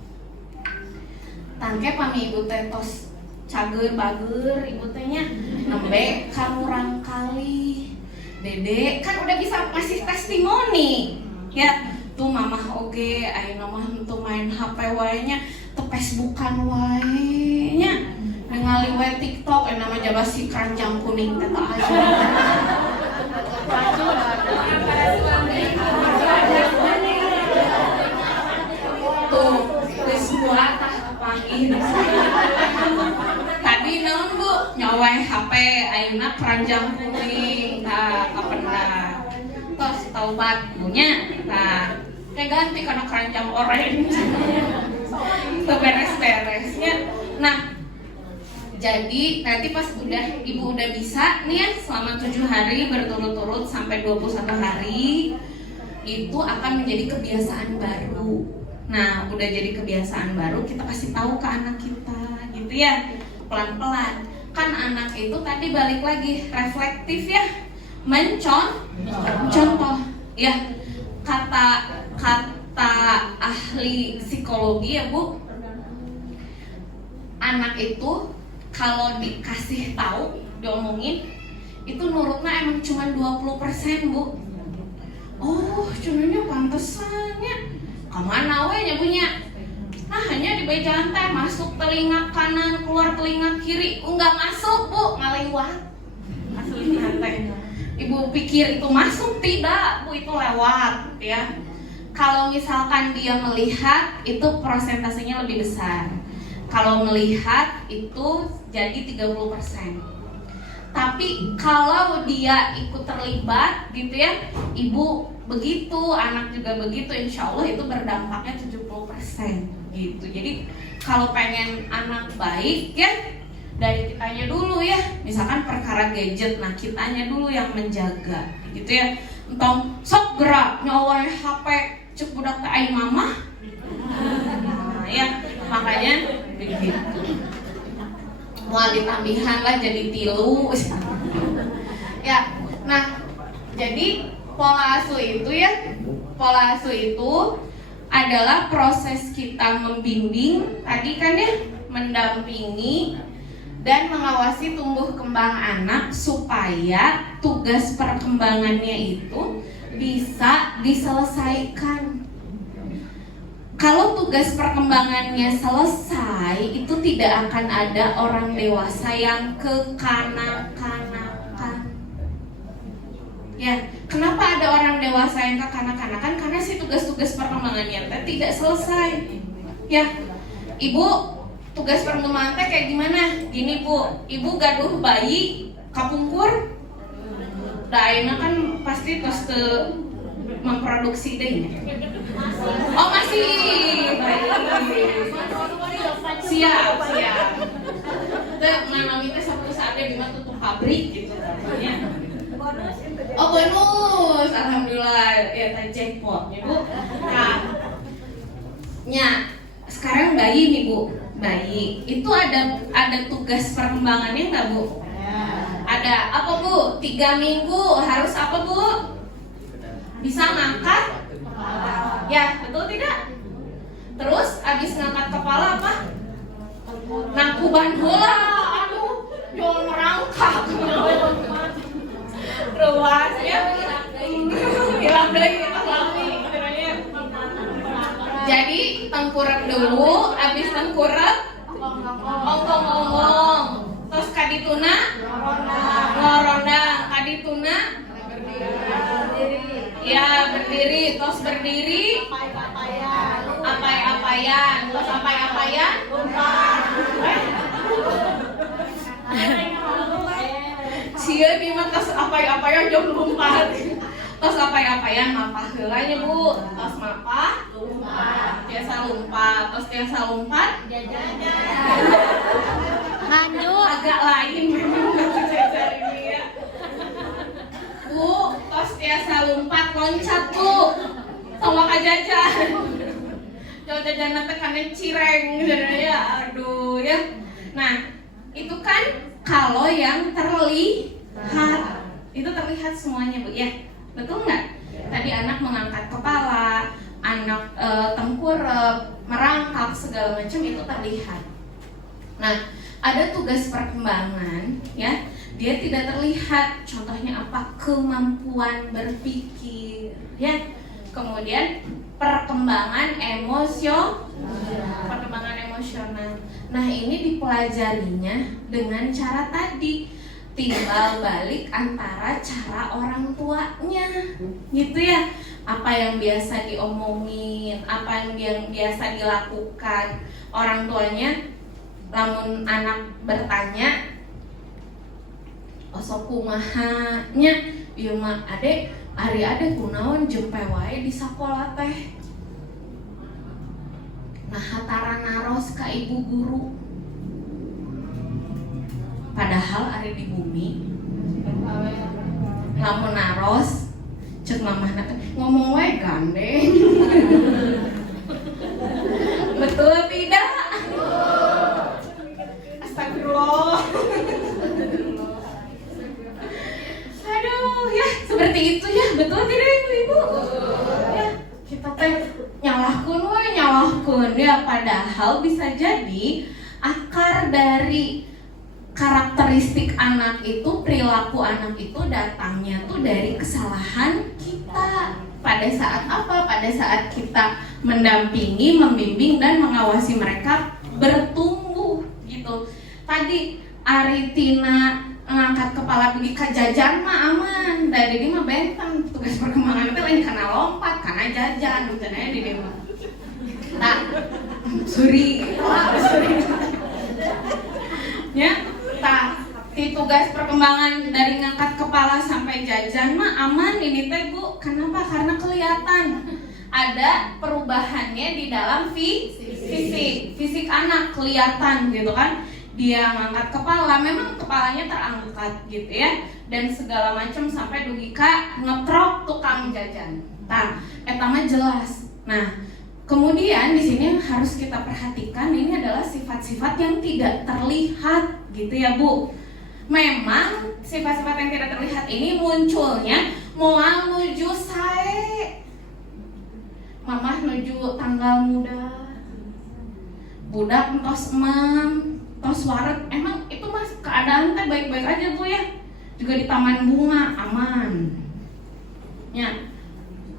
Tangke pami ibu teh tos cager bager ibu tehnya nembe kamurang kali. Dede kan udah bisa kasih testimoni ya. Tuh mamah oge ayeuna mah henteu main HP wae nya, teu Facebookan wae nya. Ningali we TikTok nama jaba si keranjang kuning teh aja. Tuh, geus buat tah pangih. Tadi naon Bu? Nyawa HP ayeuna keranjang kuning tah kapenda. Tos taubat punya. Tah, teh ganti kana keranjang orange. Teu beres-beresnya. Nah, jadi nanti pas ibu udah bisa nih ya selama 7 hari berturut-turut sampai 21 hari itu akan menjadi kebiasaan baru. Nah, udah jadi kebiasaan baru, kita kasih tahu ke anak kita gitu ya. Pelan-pelan. Kan anak itu tadi balik lagi reflektif ya. Contoh ya. Kata ahli psikologi ya, Bu. Anak itu kalau dikasih tahu, diomongin, itu nurutnya emang cuma 20%, Bu. Oh, cunanya pantesannya. Kemana we nyabunya? Nah, hanya di bejalan teh masuk telinga kanan, keluar telinga kiri. Enggak masuk, Bu, ngalewat. Asli teh. Ibu pikir itu masuk, tidak, Bu, itu lewat ya. Kalau misalkan dia melihat, itu persentasenya lebih besar. Kalau melihat itu jadi 30%. Tapi kalau dia ikut terlibat gitu ya, ibu begitu, anak juga begitu, insya Allah itu berdampaknya 70% gitu. Jadi kalau pengen anak baik ya, dari kitanya dulu ya. Misalkan perkara gadget, nah kitanya dulu yang menjaga gitu ya. Entong sok gerak nyawai HP cek budak teh ai mamah. Nah, ya makanya begitu. Mau ditambihan lah jadi 3. Ya, nah jadi pola asuh itu ya, pola asuh itu adalah proses kita membimbing tadi kan ya, mendampingi dan mengawasi tumbuh kembang anak supaya tugas perkembangannya itu bisa diselesaikan. Kalau tugas perkembangannya selesai, itu tidak akan ada orang dewasa yang kekanak-kanakan. Ya, kenapa ada orang dewasa yang kekanak-kanakan? Karena si tugas-tugas perkembangannya tidak selesai. Ya, ibu tugas perkembangan kayak gimana? Gini Bu, ibu gaduh bayi kapungkur. Daina kan pasti memproduksi deh. Oh masih baik. Siap. Tuh nganami teh satu saat di mana tutup pabrik gitu ya. Oh bonus, alhamdulillah ya teh jackpot ya Bu. Nah, sekarang bayi nih Bu, bayi itu ada tugas perkembangannya nggak Bu? Ada apa Bu? 3 minggu harus apa Bu? Bisa ngangkat? Ya, betul tidak? Terus abis ngangkat kepala apa? Nangkuban heula. Aduh, jangan merangkak. Ruas ya. Hilang deui kita lami. Jadi tengkurap dulu, abis tengkurap ongkong-ongkong. Terus kadituna ngorondang, kadituna ya berdiri, terus berdiri apai-apaian, terus apai-apaian cia di mah terus apai-apaian jom lompat. Terus apai-apaian mapah heula nya Bu. Terus mapah biasa lompat, terus biasa lompat Lanjut. agak lain memang jajar ini ya. Bu, terus biasa lompat loncat Bu. Sama kajajan. Jajan nanti kan cireng ya. Aduh ya. Nah, itu kan kalau yang terlihat. Itu terlihat semuanya Bu ya. Betul nggak? Tadi anak mengangkat kepala, anak tengkurap, merangkak segala macam itu terlihat. Nah, ada tugas perkembangan ya, dia tidak terlihat. Contohnya apa? Kemampuan berpikir ya. Kemudian perkembangan emosional. Nah, ini dipelajarinya dengan cara tadi, timbal balik antara cara orang tuanya gitu ya. Apa yang biasa diomongin, apa yang biasa dilakukan orang tuanya. Lamun anak bertanya osok kumaha nya, ieu mah adek ari adek kunaon jempe wae di sakola teh. Nah, hatara naros ka ibu guru. Padahal ari di bumi lamun naros ceuk mamahna teh ngomong wae gandeng. Betul tidak? Astagfirullah. Aduh ya, seperti itu ya. Betul tidak ibu-ibu? Ya, kita teh nyalahkeun ya, padahal bisa jadi akar dari karakteristik anak itu, perilaku anak itu datangnya tuh dari kesalahan kita. Pada saat apa? Pada saat kita mendampingi, membimbing dan mengawasi mereka bertumbuh gitu. Tadi Aritina ngangkat kepala pergi ke jajan mah aman. Dari dia mah benteng. Tugas perkembangan itu lain karena lompat, karena jajan misalnya di dia mah. Nah, suri. Ya. Tah, di tugas perkembangan dari ngangkat kepala sampai jajan mah aman ini teh Bu. Kenapa? Karena kelihatan ada perubahannya di dalam fisik anak, kelihatan gitu kan. Dia ngangkat kepala, memang kepalanya terangkat gitu ya, dan segala macam sampai dugi ka ngetrok tukang jajan. Tah, eta mah jelas. Nah, kemudian di sini harus kita perhatikan ini adalah sifat-sifat yang tidak terlihat gitu ya Bu. Memang sifat-sifat yang tidak terlihat ini munculnya moal nuju sae. Mamah nuju tanggal muda. Budak entos emam, entos wareg. Emang itu mas keadaan teh baik-baik aja Bu ya. Juga di taman bunga aman. Ya.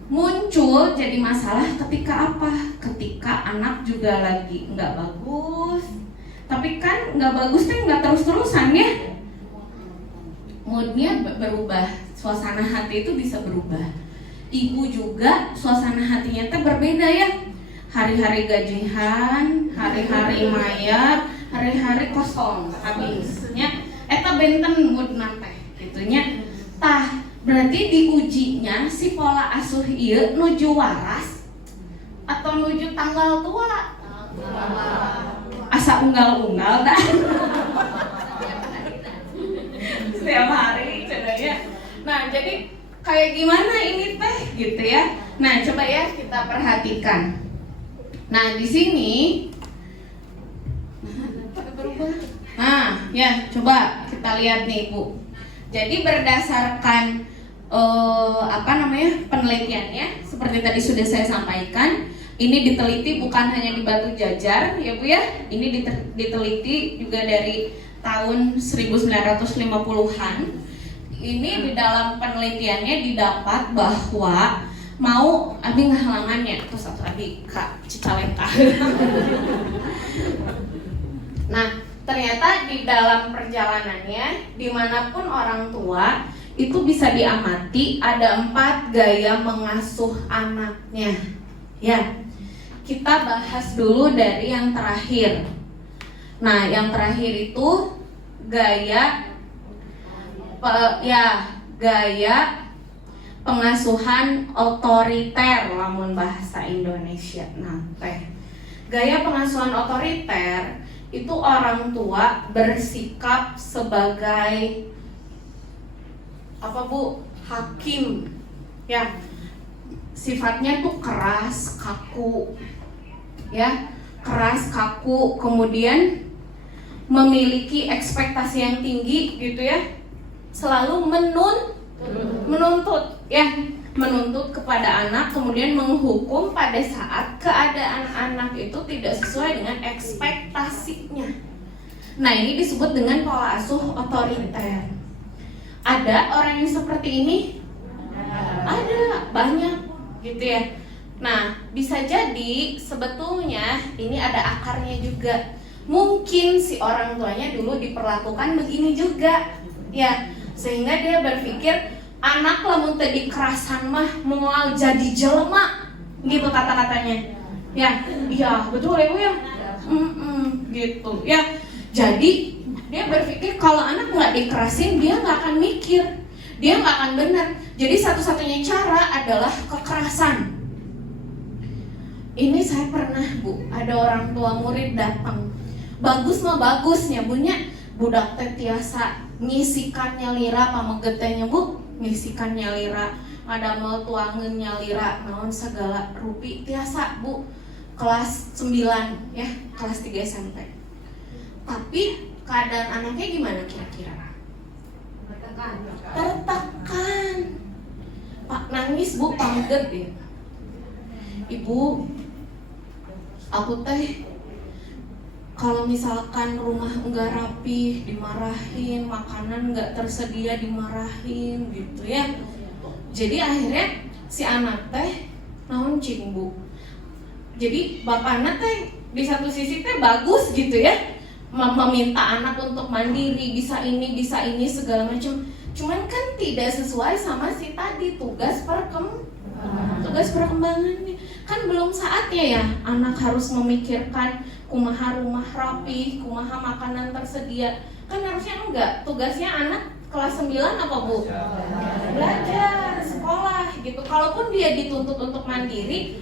Muncul jadi masalah ketika apa? Ketika anak juga lagi nggak bagus. Tapi kan nggak bagus teh nggak terus-terusan ya. Moodnya berubah, suasana hati itu bisa berubah. Ibu juga suasana hatinya teh berbeda ya. Hari-hari gajian, hari-hari mayat, hari-hari kosong habisnya. Eta benten mood nate, gitunya. Tah. Berarti diujinya si pola asuh ieu nuju waras atau nuju tanggal tua? Asa unggal-unggal dah. Setiap hari cenanya. Nah, jadi kayak gimana ini teh gitu ya. Nah, coba ya kita perhatikan. Nah, di sini nah, ya coba kita lihat nih Bu. Jadi berdasarkan penelitiannya seperti tadi sudah saya sampaikan, ini diteliti bukan hanya di Batu Jajar ya Bu ya. Ini diteliti juga dari tahun 1950-an. Ini di dalam penelitiannya didapat bahwa mau abi ngahalangannya terus satu abi kak Cicalengka. Nah, ternyata di dalam perjalanannya dimanapun orang tua itu bisa diamati ada 4 gaya mengasuh anaknya. Ya, kita bahas dulu dari yang terakhir. Nah, yang terakhir itu gaya pengasuhan otoriter lamun bahasa Indonesia. Nah, gaya pengasuhan otoriter itu orang tua bersikap sebagai hakim. Ya. Sifatnya tuh keras, kaku. Ya, keras, kaku, kemudian memiliki ekspektasi yang tinggi gitu ya. Selalu menuntut ya, menuntut kepada anak, kemudian menghukum pada saat keadaan anak itu tidak sesuai dengan ekspektasinya. Nah, ini disebut dengan pola asuh otoriter. Ada orang yang seperti ini? Ada, banyak gitu ya. Nah, bisa jadi sebetulnya ini ada akarnya juga. Mungkin si orang tuanya dulu diperlakukan begini juga ya, sehingga dia berpikir anak lamun teu dikerasan mah moal jadi jelema gitu kata-katanya. Ya, iya betul ya Bu ya. Gitu ya. Jadi dia berpikir kalau anak nggak dikerasin dia nggak akan mikir, dia nggak akan benar. Jadi satu-satunya cara adalah kekerasan. Ini saya pernah Bu, ada orang tua murid datang. Bagus mah bagusnya bunya budak teh tiasa ngisikan nyalira pamegetenya Bu, ngisikan nyalira, ngadamel tuangeun nyalira, naon segala rupi tiasa Bu. Kelas 9 ya, kelas 3 SMP. Tapi keadaan anaknya gimana kira-kira? Tertekan. Pak nangis Bu, pameget ya. Ibu, aku teh kalau misalkan rumah enggak rapi dimarahin, makanan enggak tersedia dimarahin gitu ya. Jadi akhirnya si anak teh naon cing Bu. Jadi bapaknya teh di satu sisi teh bagus gitu ya, meminta anak untuk mandiri, bisa ini segala macam. Cuman kan tidak sesuai sama si tadi tugas perkembangannya. Kan belum saatnya ya anak harus memikirkan kumaha rumah rapi, kumaha makanan tersedia. Kan harusnya enggak. Tugasnya anak kelas 9 apa Bu? Belajar, sekolah gitu. Kalaupun dia dituntut untuk mandiri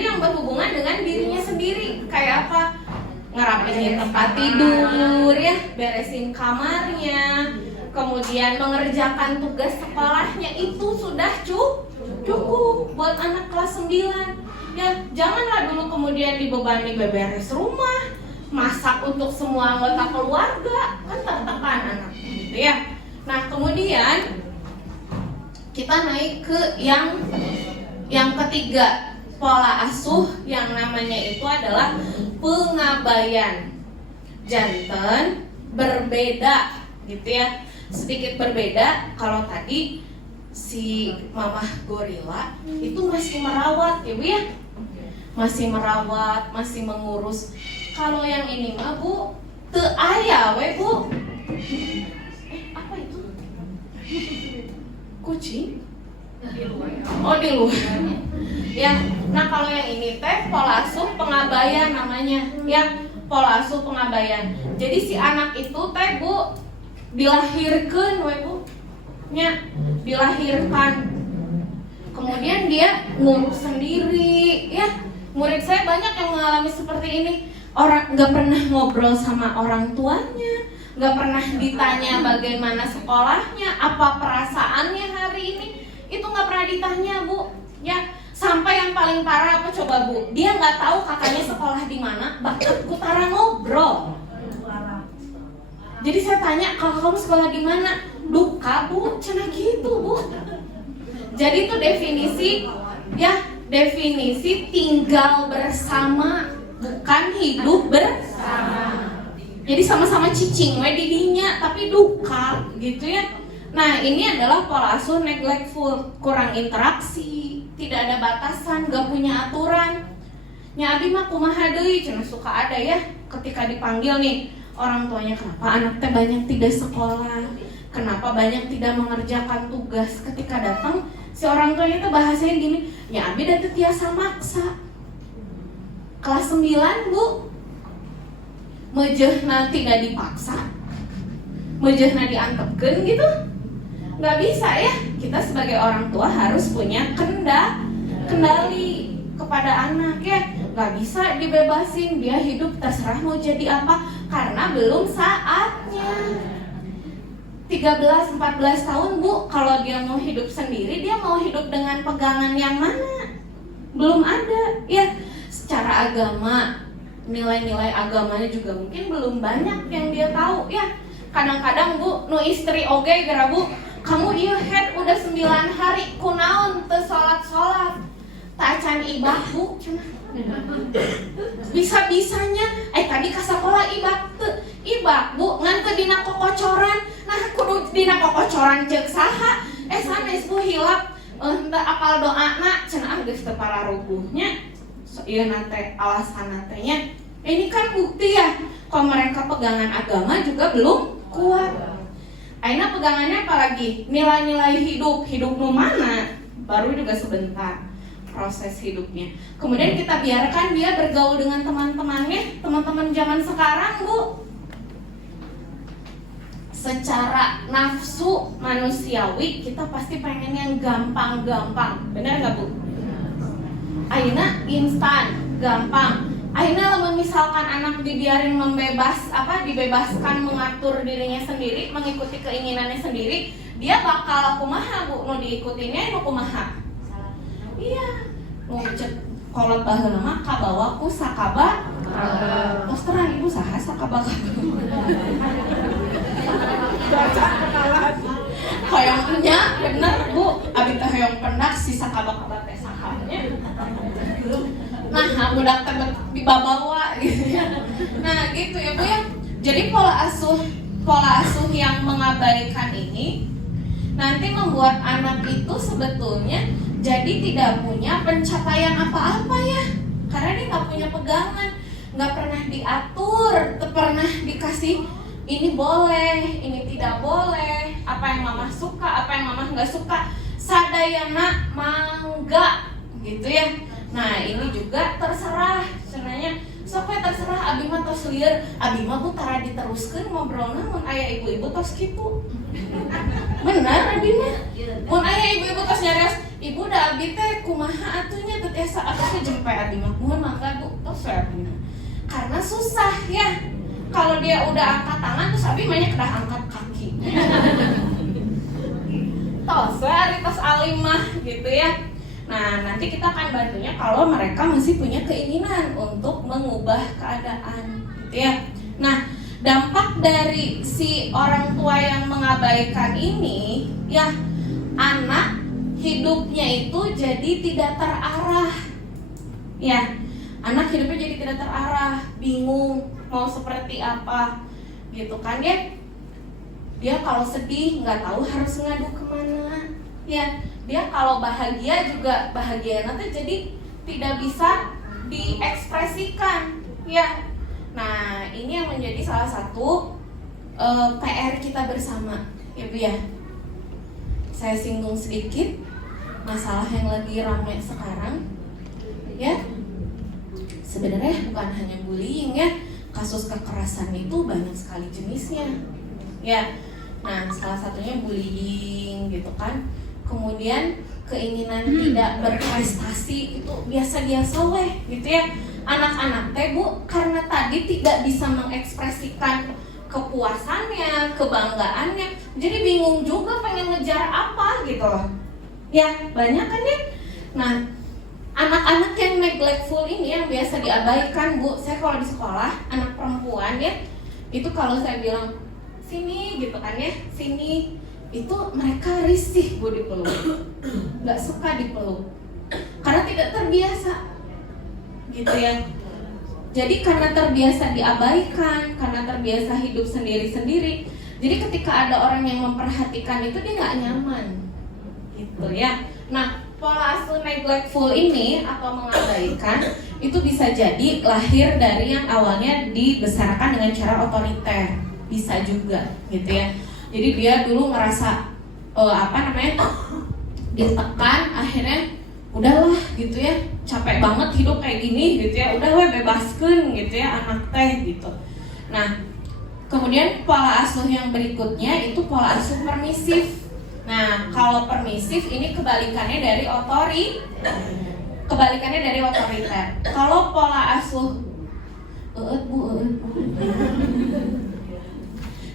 yang berhubungan dengan dirinya sendiri. Kayak apa? Ngerapihin tempat tidur ya, beresin kamarnya, kemudian mengerjakan tugas sekolahnya, itu sudah cukup buat anak kelas 9. Ya, janganlah dulu kemudian dibebani beberes rumah, masak untuk semua anggota keluarga, kan tertekan anak gitu ya. Nah, kemudian kita naik ke yang ketiga, pola asuh yang namanya itu adalah pengabaian. Janten berbeda gitu ya. Sedikit berbeda. Kalau tadi si mamah gorila itu masih merawat ya Bu ya, masih merawat, masih mengurus. Kalau yang ini mah Bu teu aya we Bu. Apa itu? Kucing? Oh, di luar. Ya, nah kalau yang ini teh pola asuh pengabaian namanya ya, pola asuh pengabaian. Jadi si anak itu teh Bu dilahirkan we Bu nya, dilahirkan, kemudian dia ngurus sendiri ya. Murid saya banyak yang mengalami seperti ini. Orang nggak pernah ngobrol sama orang tuanya, nggak pernah ditanya bagaimana sekolahnya, apa perasaannya hari ini, itu nggak pernah ditanya Bu ya. Sampai yang paling parah apa coba Bu, dia nggak tahu kakaknya sekolah di mana, bahkan kutara ngobrol. Jadi saya tanya, kakak kamu sekolah di mana? Duka Bu, cenah gitu Bu. Jadi itu definisi tinggal bersama, bukan hidup bersama. Jadi sama-sama cicing we di dinya, tapi duka gitu ya. Nah, ini adalah pola asuh neglectful, kurang interaksi, tidak ada batasan, gak punya aturan. Nya abi mah kumaha deui, cenah suka ada ya ketika dipanggil nih orang tuanya, kenapa anak teh banyak tidak sekolah, kenapa banyak tidak mengerjakan tugas. Ketika datang si orang tuanya tuh bahasanya gini, ya abi da teu tiasa maksa. Kelas 9 Bu, meujeuhna tidak dipaksa, meujeuhna diantepkeun gitu. Nggak bisa ya, kita sebagai orang tua harus punya kendali kepada anak ya. Nggak bisa dibebasin, dia hidup terserah mau jadi apa, karena belum saatnya. 13-14 tahun Bu, kalau dia mau hidup sendiri, dia mau hidup dengan pegangan yang mana? Belum ada ya. Secara agama, nilai-nilai agamanya juga mungkin belum banyak yang dia tahu ya. Kadang-kadang Bu, nu istri oge gara Bu, kamu ieu head udah 9 hari kunaon teu salat-salat. Tacan ibah Bu, cenah. Bisa-bisanya tadi ka sakola ibah teu. Ibah Bu, ngan teu dina kokocoran. Nah, kudu dina kokocoran ceuk saha? Sanes Bu hilap henteu apal doana cenah geus teu pararuguhnya. Ieu nate alasan natenya. Ini kan bukti ya kalau mereka pegangan agama juga belum kuat. Aina pegangannya apalagi? Nilai-nilai hidup nu mana? Baru juga sebentar proses hidupnya. Kemudian kita biarkan dia bergaul dengan teman-temannya, teman-teman zaman sekarang Bu. Secara nafsu manusiawi kita pasti pengen yang gampang-gampang. Benar nggak Bu? Aina instan, gampang. Akhirnya lamun misalkan anak dibiarin dibebaskan mengatur dirinya sendiri, mengikuti keinginannya sendiri, dia bakal kumaha Bu, nu diikutinnya nu kumaha? Iya, nu cek kolot baheula mah kabawa ku sakaba. Terus terang Ibu saha sakaba. Baca kenalan. Hoyongnya bener Bu, abi teh hoyong pendak si sakaba-kaba teh sakanya. Nah, budak tebet dibawa gitu ya. Nah, gitu ya Bu ya. Jadi pola asuh yang mengabaikan ini nanti membuat anak itu sebetulnya jadi tidak punya pencapaian apa-apa ya. Karena dia nggak punya pegangan, nggak pernah diatur, nggak pernah dikasih ini boleh, ini tidak boleh, apa yang mama suka, apa yang mama nggak suka, sadayana mangga gitu ya. Nah, ini juga terserah sebenarnya. Sokwe terserah abi mah tos lieur, abi mah Bu tara diteruskeun ngobrolna mun aya ibu-ibu tos kitu. Bener abi mah. Mun aya ibu-ibu tos nyarios, ibu da abi teh kumaha atunya teu tiasa atuh jempe abi mah. Mohon mangga Bu tos we abi. Karena susah ya. Kalau dia udah angkat tangan terus abi mah nya kedah angkat kaki. Tos we ari tos alim mah gitu ya. Nah, nanti kita akan bantunya kalau mereka masih punya keinginan untuk mengubah keadaan, gitu ya. Nah, dampak dari si orang tua yang mengabaikan ini, ya, anak hidupnya itu jadi tidak terarah. Ya, anak hidupnya jadi tidak terarah, bingung mau seperti apa, gitu kan ya. Dia kalau sedih nggak tahu harus ngadu kemana, ya. Dia kalau bahagia juga bahagia nanti jadi tidak bisa diekspresikan ya. Nah, ini yang menjadi salah satu PR kita bersama ya Bu ya. Saya singgung sedikit masalah yang lagi ramai sekarang ya. Sebenarnya bukan hanya bullying ya, kasus kekerasan itu banyak sekali jenisnya ya. Nah, salah satunya bullying gitu kan. Kemudian keinginan tidak berprestasi itu biasa-biasa weh gitu ya. Anak-anak teh Bu karena tadi tidak bisa mengekspresikan kepuasannya, kebanggaannya, jadi bingung juga pengen ngejar apa gitu loh. Ya, banyak kan ya. Nah, anak-anak yang neglectful ini yang biasa diabaikan Bu. Saya kalau di sekolah anak perempuan ya, itu kalau saya bilang sini gitu kan ya, sini, itu mereka risih Bu dipeluk, nggak suka dipeluk karena tidak terbiasa gitu ya. Jadi karena terbiasa diabaikan, karena terbiasa hidup sendiri-sendiri, Jadi ketika ada orang yang memperhatikan itu dia nggak nyaman, gitu ya. Nah, pola asuh neglectful ini atau mengabaikan itu bisa jadi lahir dari yang awalnya dibesarkan dengan cara otoriter, bisa juga, gitu ya. Jadi dia dulu ngerasa ditekan, akhirnya udahlah gitu ya, capek banget hidup kayak gini gitu ya, udah weh bebaskeun gitu ya anak teh gitu. Nah, kemudian pola asuh yang berikutnya itu pola asuh permisif. Nah, kalau permisif ini kebalikannya dari otoriter. Kalau pola asuh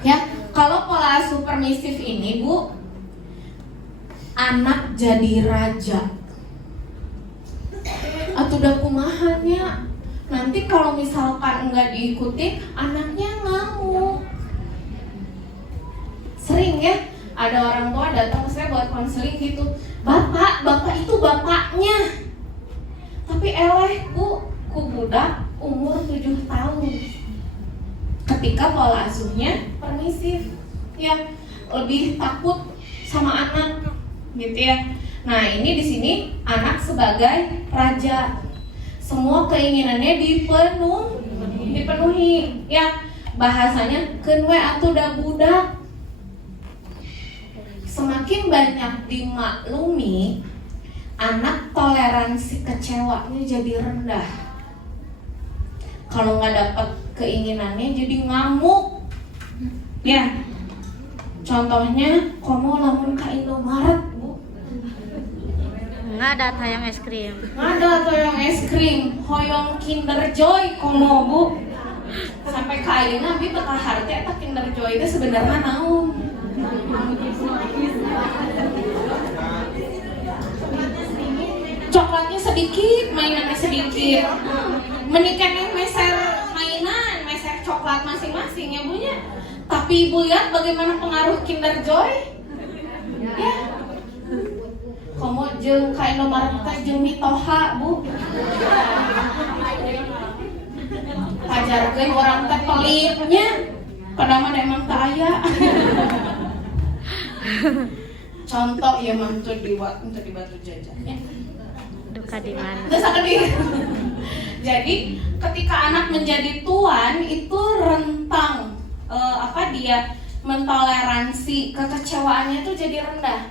ya, kalau pola asuh permisif ini Bu, anak jadi raja. Atau udah kumahannya, nanti kalau misalkan enggak diikuti, anaknya ngamuk. Sering ya, ada orang tua datang ke saya buat konseling gitu, bapak itu bapaknya, tapi eleh Bu, ku budak umur 7 tahun. Ketika pola asuhnya permisif, ya lebih takut sama anak, gitu ya. Nah, ini di sini anak sebagai raja, semua keinginannya dipenuhi, ya bahasanya keun we atuh da budak. Semakin banyak dimaklumi, anak toleransi kecewanya jadi rendah. Kalau nggak dapat keinginannya jadi ngamuk, ya. Contohnya, komo lamun ka Indomaret Nggak ada tayang es krim. ada toyong es krim, hoyong Kinder Joy komo Bu. Sampai ka ayeuna bi betah harti eta Kinder Joy itu sebenarnya naon. Coklatnya sedikit, mainannya sedikit. Menikahnya meser mainan, meser coklat masing-masing ya Bu nya. Tapi Ibu lihat bagaimana pengaruh Kinder Joy? Ya. Komo jeung ka Indomaret teh jeung mitoha Bu. Pajarkeun orang teh pelitnya, padahal mah emang teu aya. Contoh ya mah teu di batu jajannya. Duka di mana? Terus jadi ketika anak menjadi tuan itu rentang dia mentoleransi kekecewaannya itu jadi rendah.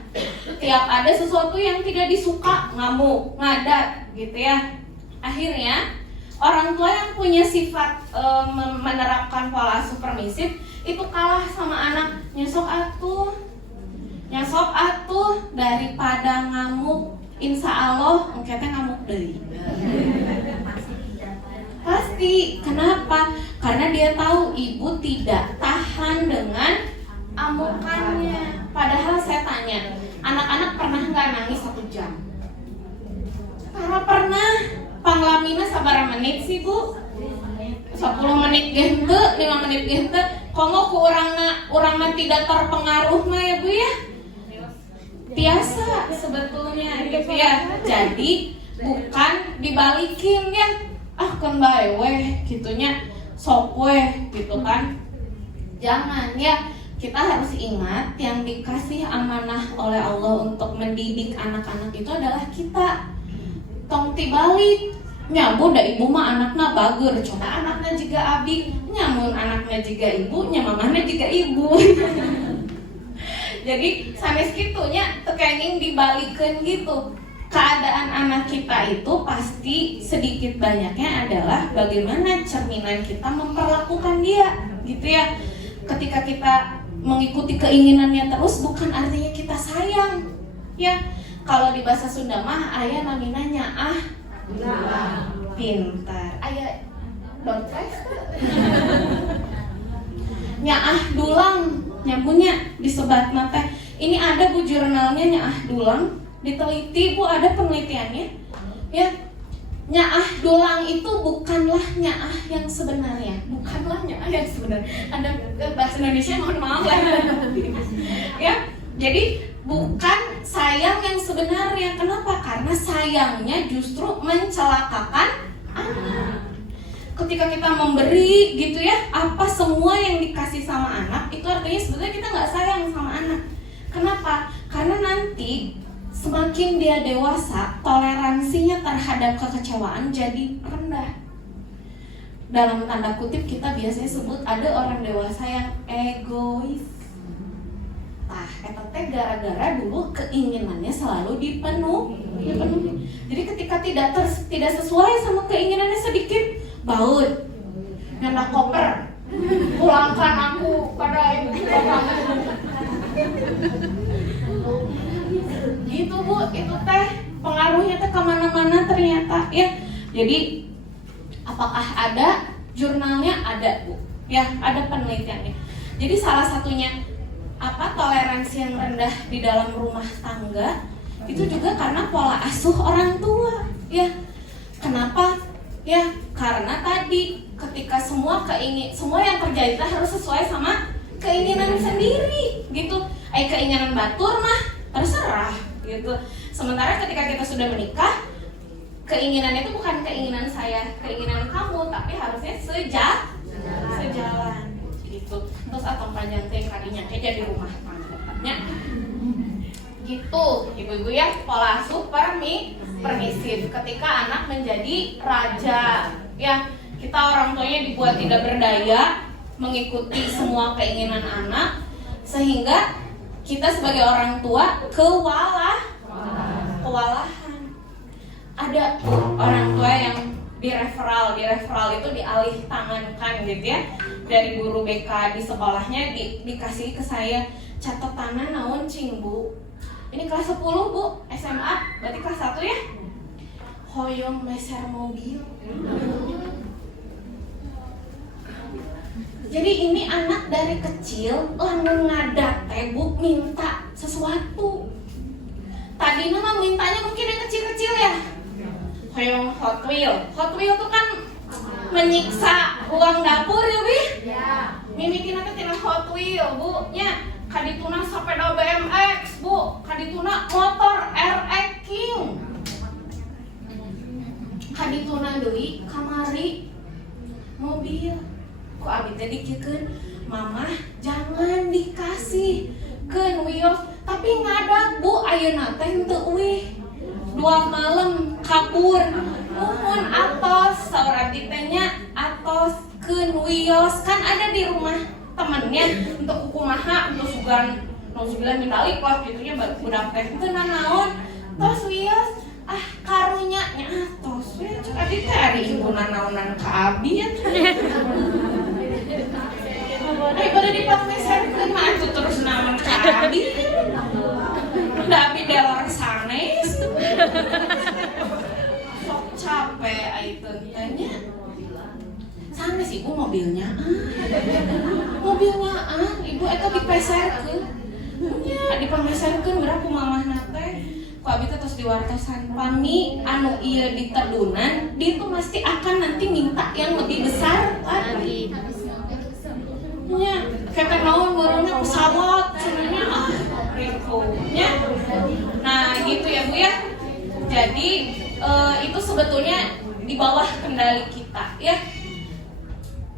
Tiap ada sesuatu yang tidak disuka, ngamuk, ngadat gitu ya. Akhirnya orang tua yang punya sifat menerapkan pola asuh permisif itu kalah sama anak. Nyesok atuh daripada ngamuk, insya Allah engke teh ngamuk deui. Pasti. Kenapa? Karena dia tahu ibu tidak tahan dengan amukannya. Padahal saya tanya, anak-anak pernah nggak nangis 1 jam? Karena pernah. Panglamina sabar menit sih Bu? 10 menit gente, 5 menit gente. Komo ku urangna tidak terpengaruh mah ya Bu ya? Biasa sebetulnya gitu ya. Jadi bukan dibalikin ya. Kan bae weh gitunya, sok weh gitu kan. Jangan ya. Kita harus ingat yang dikasih amanah oleh Allah untuk mendidik anak-anak itu adalah kita. Tong tibalik nyamun da ibu mah anakna bager, coba anaknya juga abi, nyamun anaknya juga ibu, mamahnya juga ibu. Jadi sanes kitunya tekenging dibalikeun gitu. Keadaan anak kita itu pasti sedikit banyaknya adalah bagaimana cerminan kita memperlakukan dia, gitu ya. Ketika kita mengikuti keinginannya terus bukan artinya kita sayang, ya. Kalau di bahasa Sunda mah aya namina nyaah pintar, aya dompet nyaah dulang nyabunya disebatna teh. Ini ada Bu jurnalnya nyaah dulang, diteliti Bu, ada penelitiannya ya. Nyaah dulang itu bukanlah nyaah yang sebenarnya, ada bahasa Indonesia mohon maaf lah ya. Jadi bukan sayang yang sebenarnya. Kenapa? Karena sayangnya justru mencelakakan anak. ketika kita memberi gitu ya, apa semua yang dikasih sama anak itu artinya sebetulnya kita nggak sayang sama anak. Kenapa? Karena nanti semakin dia dewasa, toleransinya terhadap kekecewaan jadi rendah. Dalam tanda kutip kita biasanya sebut ada orang dewasa yang egois. Nah, eta teh gara-gara dulu keinginannya selalu dipenuhi. Jadi ketika tidak sesuai sama keinginannya sedikit, baut, nyendak koper, pulangkan aku pada ibu bapak. Gitu Bu, itu teh pengaruhnya teh kemana-mana ternyata ya. Jadi apakah ada jurnalnya? Ada Bu, ya ada penelitiannya. Jadi salah satunya toleransi yang rendah di dalam rumah tangga itu juga karena pola asuh orang tua ya. Kenapa? Ya karena tadi ketika semua yang terjadi harus sesuai sama keinginan sendiri gitu. Keinginan batur mah terserah gitu. Sementara ketika kita sudah menikah, keinginannya itu bukan keinginan saya, keinginan kamu, tapi harusnya sejalan gitu. Terus atau panjang teh kadinya kayak jadi rumah tangganya gitu. Ibu-ibu ya, pola asuh permisif ketika anak menjadi raja ya. Kita orang tuanya dibuat tidak berdaya mengikuti semua keinginan anak, sehingga kita sebagai orang tua kewalahan. Ada orang tua yang direferal itu dialih tangankan gitu ya, dari guru BK di sekolahnya dikasih ke saya, catatannya naon cing Bu, ini kelas 10 Bu, SMA, berarti kelas 1 ya, hoyong meser mobil. Jadi ini anak dari kecil langsung ngadat Bu minta sesuatu. Tadinya mah mintanya mungkin yang kecil-kecil ya, hoyong Hot Wheel tuh kan menyiksa uang dapur ya Wih. Mimikin nanti tina Hot Wheel Bu nya, kadituna sepeda BMX Bu, kadituna motor RX King, kadituna deui kamari mobil. Ku abi teh dikikeun, Mama jangan dikasih keun wios, tapi ngadat Bu ayeuna teh henteu eueuh. 2 malam kabur, nuhun atos saurabdi teh nya atos keun wios, kan ada di rumah temennya untuk kumaha untuk sugan nauzubillah min dzalik lah gitunya budak teh teu nanaon tos wios karunya nya tos we cek abi teh ari ibuna naonan ka abi ya. Pada dipameserkeun mah atuh terus naon ka abi. Da abi delor sanes. Sok capek ai tentenya. Sanes ibu mobilnya ibu eta dipeserkeun. Nya dipameserkeun berapa mamahna teh. Ku abi teh tos diwartosan pami anu ieu ditedunan, dia tuh pasti akan nanti minta yang lebih besar lagi. Nya kayak naon ngurungnya pesawat cenanya gitu nya. Nah gitu ya Bu ya. Jadi itu sebetulnya di bawah kendali kita ya.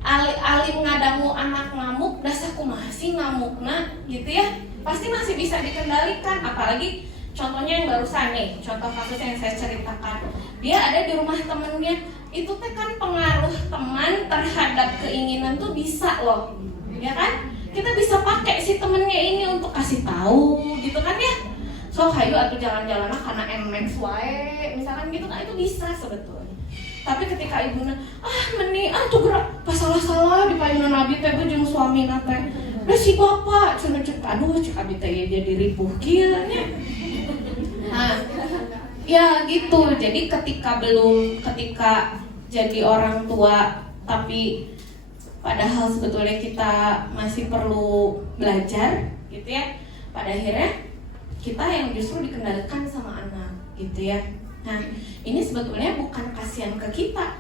Alim ngadamu anak ngamuk, dasar kumaha sih ngamukna gitu ya. Pasti masih bisa dikendalikan, apalagi contohnya yang barusan nih, contoh kasus yang saya ceritakan. Dia ada di rumah temennya, itu teh kan pengaruh teman terhadap keinginan tuh bisa loh. Ya kan? Kita bisa pakai si temennya ini untuk kasih tahu gitu kan ya. So hayu atau jalan-jalan karena MX wae misalkan gitu kan, itu bisa sebetulnya. Tapi ketika ibuna meni tuh gerak pas salah-salah di payunan Nabi teh jeung suamina teh. Da si bapak cenah cek aduh cek abi teh jadi ripuh kieu nya. Nah, ya gitu. Jadi ketika jadi orang tua tapi padahal sebetulnya kita masih perlu belajar gitu ya. Pada akhirnya kita yang justru dikendalikan sama anak gitu ya. Nah, ini sebetulnya bukan kasihan ke kita,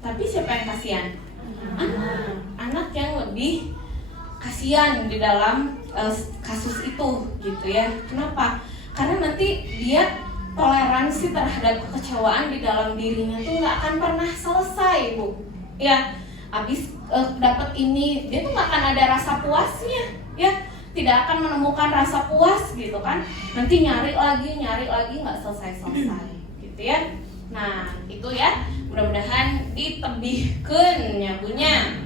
tapi siapa yang kasihan? Anak yang lebih kasihan di dalam kasus itu gitu ya. Kenapa? Karena nanti dia toleransi terhadap kekecewaan di dalam dirinya tuh nggak akan pernah selesai Bu. ya habis dapat ini, dia tuh nggak akan ada rasa puasnya, ya tidak akan menemukan rasa puas gitu kan, nanti nyari lagi nggak selesai gitu ya. Nah itu ya, mudah-mudahan ditebihkeun nya bunya.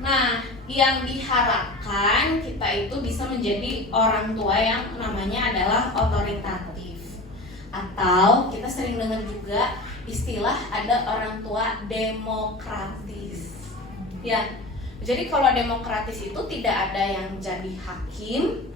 Nah yang diharapkan kita itu bisa menjadi orang tua yang namanya adalah otoritatif, atau kita sering dengar juga istilah ada orang tua demokratis ya. Jadi kalau demokratis itu tidak ada yang jadi hakim,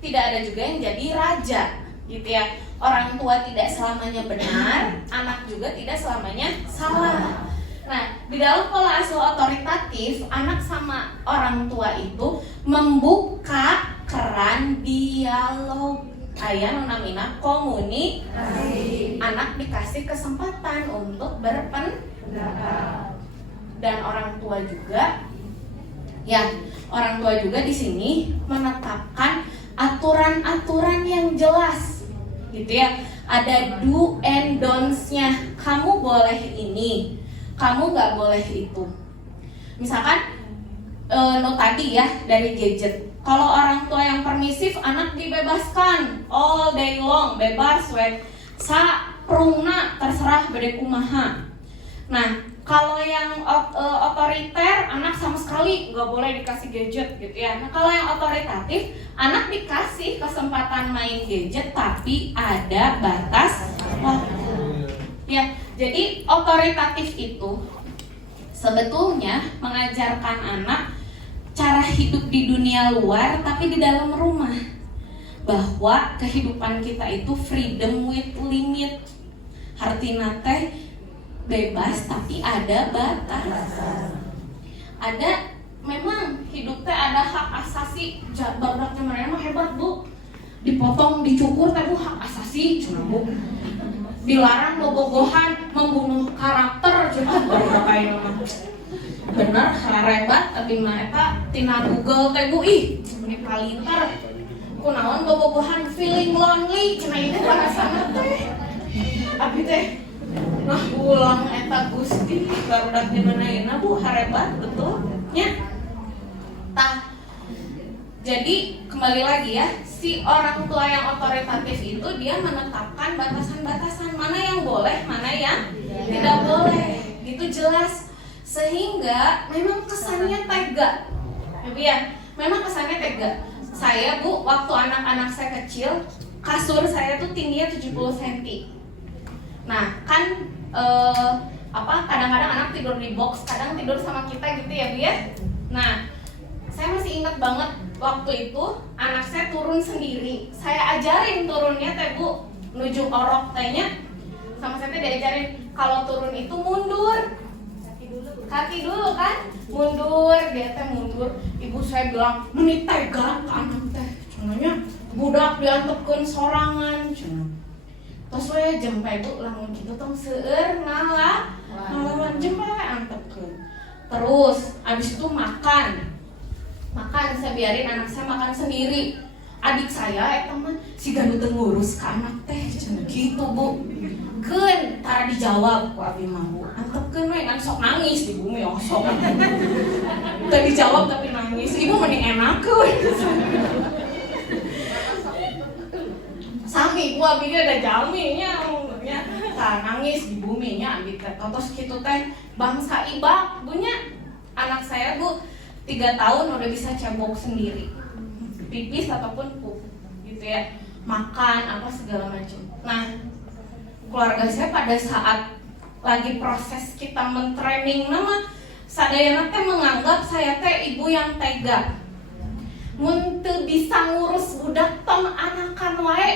tidak ada juga yang jadi raja gitu ya. Orang tua tidak selamanya benar, anak juga tidak selamanya salah. Nah, di dalam pola asuh otoritatif, anak sama orang tua itu membuka keran dialog. Aya nu namina komunikasi. Anak dikasih kesempatan untuk berpendapat. Dan orang tua juga ya, orang tua juga di sini menetapkan aturan-aturan yang jelas gitu ya. Ada do and don'ts-nya. Kamu boleh ini, kamu nggak boleh itu. Misalkan tadi ya dari gadget. Kalau orang tua yang permisif, anak dibebaskan all day long, bebas we. Sa prungna terserah bade kumaha. Nah, kalau yang otoriter, anak sama sekali nggak boleh dikasih gadget gitu ya. Nah, kalau yang otoritatif, anak dikasih kesempatan main gadget tapi ada batas waktu. Ya, jadi otoritatif itu sebetulnya mengajarkan anak cara hidup di dunia luar tapi di dalam rumah, bahwa kehidupan kita itu freedom with limit. Artina teh bebas tapi ada batas. Ada memang hidup teh ada hak asasi. Barudak mana mah hebat bu, dipotong dicukur teh bu hak asasi cuma bu. Dilarang bobogohan, membunuh karakter cuma barudak kayak mah. Bener harebat tapi mah eta tina Google teh bu ih ini palintar kunaon bobogohan feeling lonely cenah itu bahasana teh abi teh nah ulang eta Gusti barudak di manayeuna bu harebat betul nya. Tah jadi kembali lagi ya, si orang tua yang otoritatif itu dia menetapkan batasan-batasan mana yang boleh, mana yang tidak boleh, gitu jelas. Sehingga memang kesannya tega ya, memang kesannya tega. Saya bu, waktu anak-anak saya kecil, kasur saya tuh tingginya 70 cm. Nah kan kadang-kadang anak tidur di box, kadang tidur sama kita gitu ya bu ya. Nah saya masih ingat banget waktu itu anak saya turun sendiri. Saya ajarin turunnya teh bu, menuju orok tehnya. Sama saya teh diajarin kalau turun itu mundur. Kaki dulu kan, mundur, dia teh mundur. Ibu saya bilang, menit tega anak teh. Cenanya budak diantepkeun sorangan cenah. Terus we jempe bu lamun kitu tong seueur ngalaman jempe antepkeun. Terus abis itu makan saya biarin anak saya makan sendiri. Adik saya eta mah siga nu teu ngurus ka anak teh cenah gitu bu. Keun tara dijawab ku abi mah bu. Antepkeun we kan sok nangis di bumi sok. Teu dijawab tapi nangis. Ibu mending enakeun. Sami ku abi ge ada jami nya nya. Tah nangis di bumi nya abi teh. Tos kitu teh bangsa ibak bunya. Anak saya bu 3 tahun udah bisa cebok sendiri. Pipis ataupun pup gitu ya, makan apa segala macam. Nah keluarga saya pada saat lagi proses kita mentraining nama sadayana teh menganggap saya teh ibu yang tega, mun teu bisa ngurus budak tong anakan wae.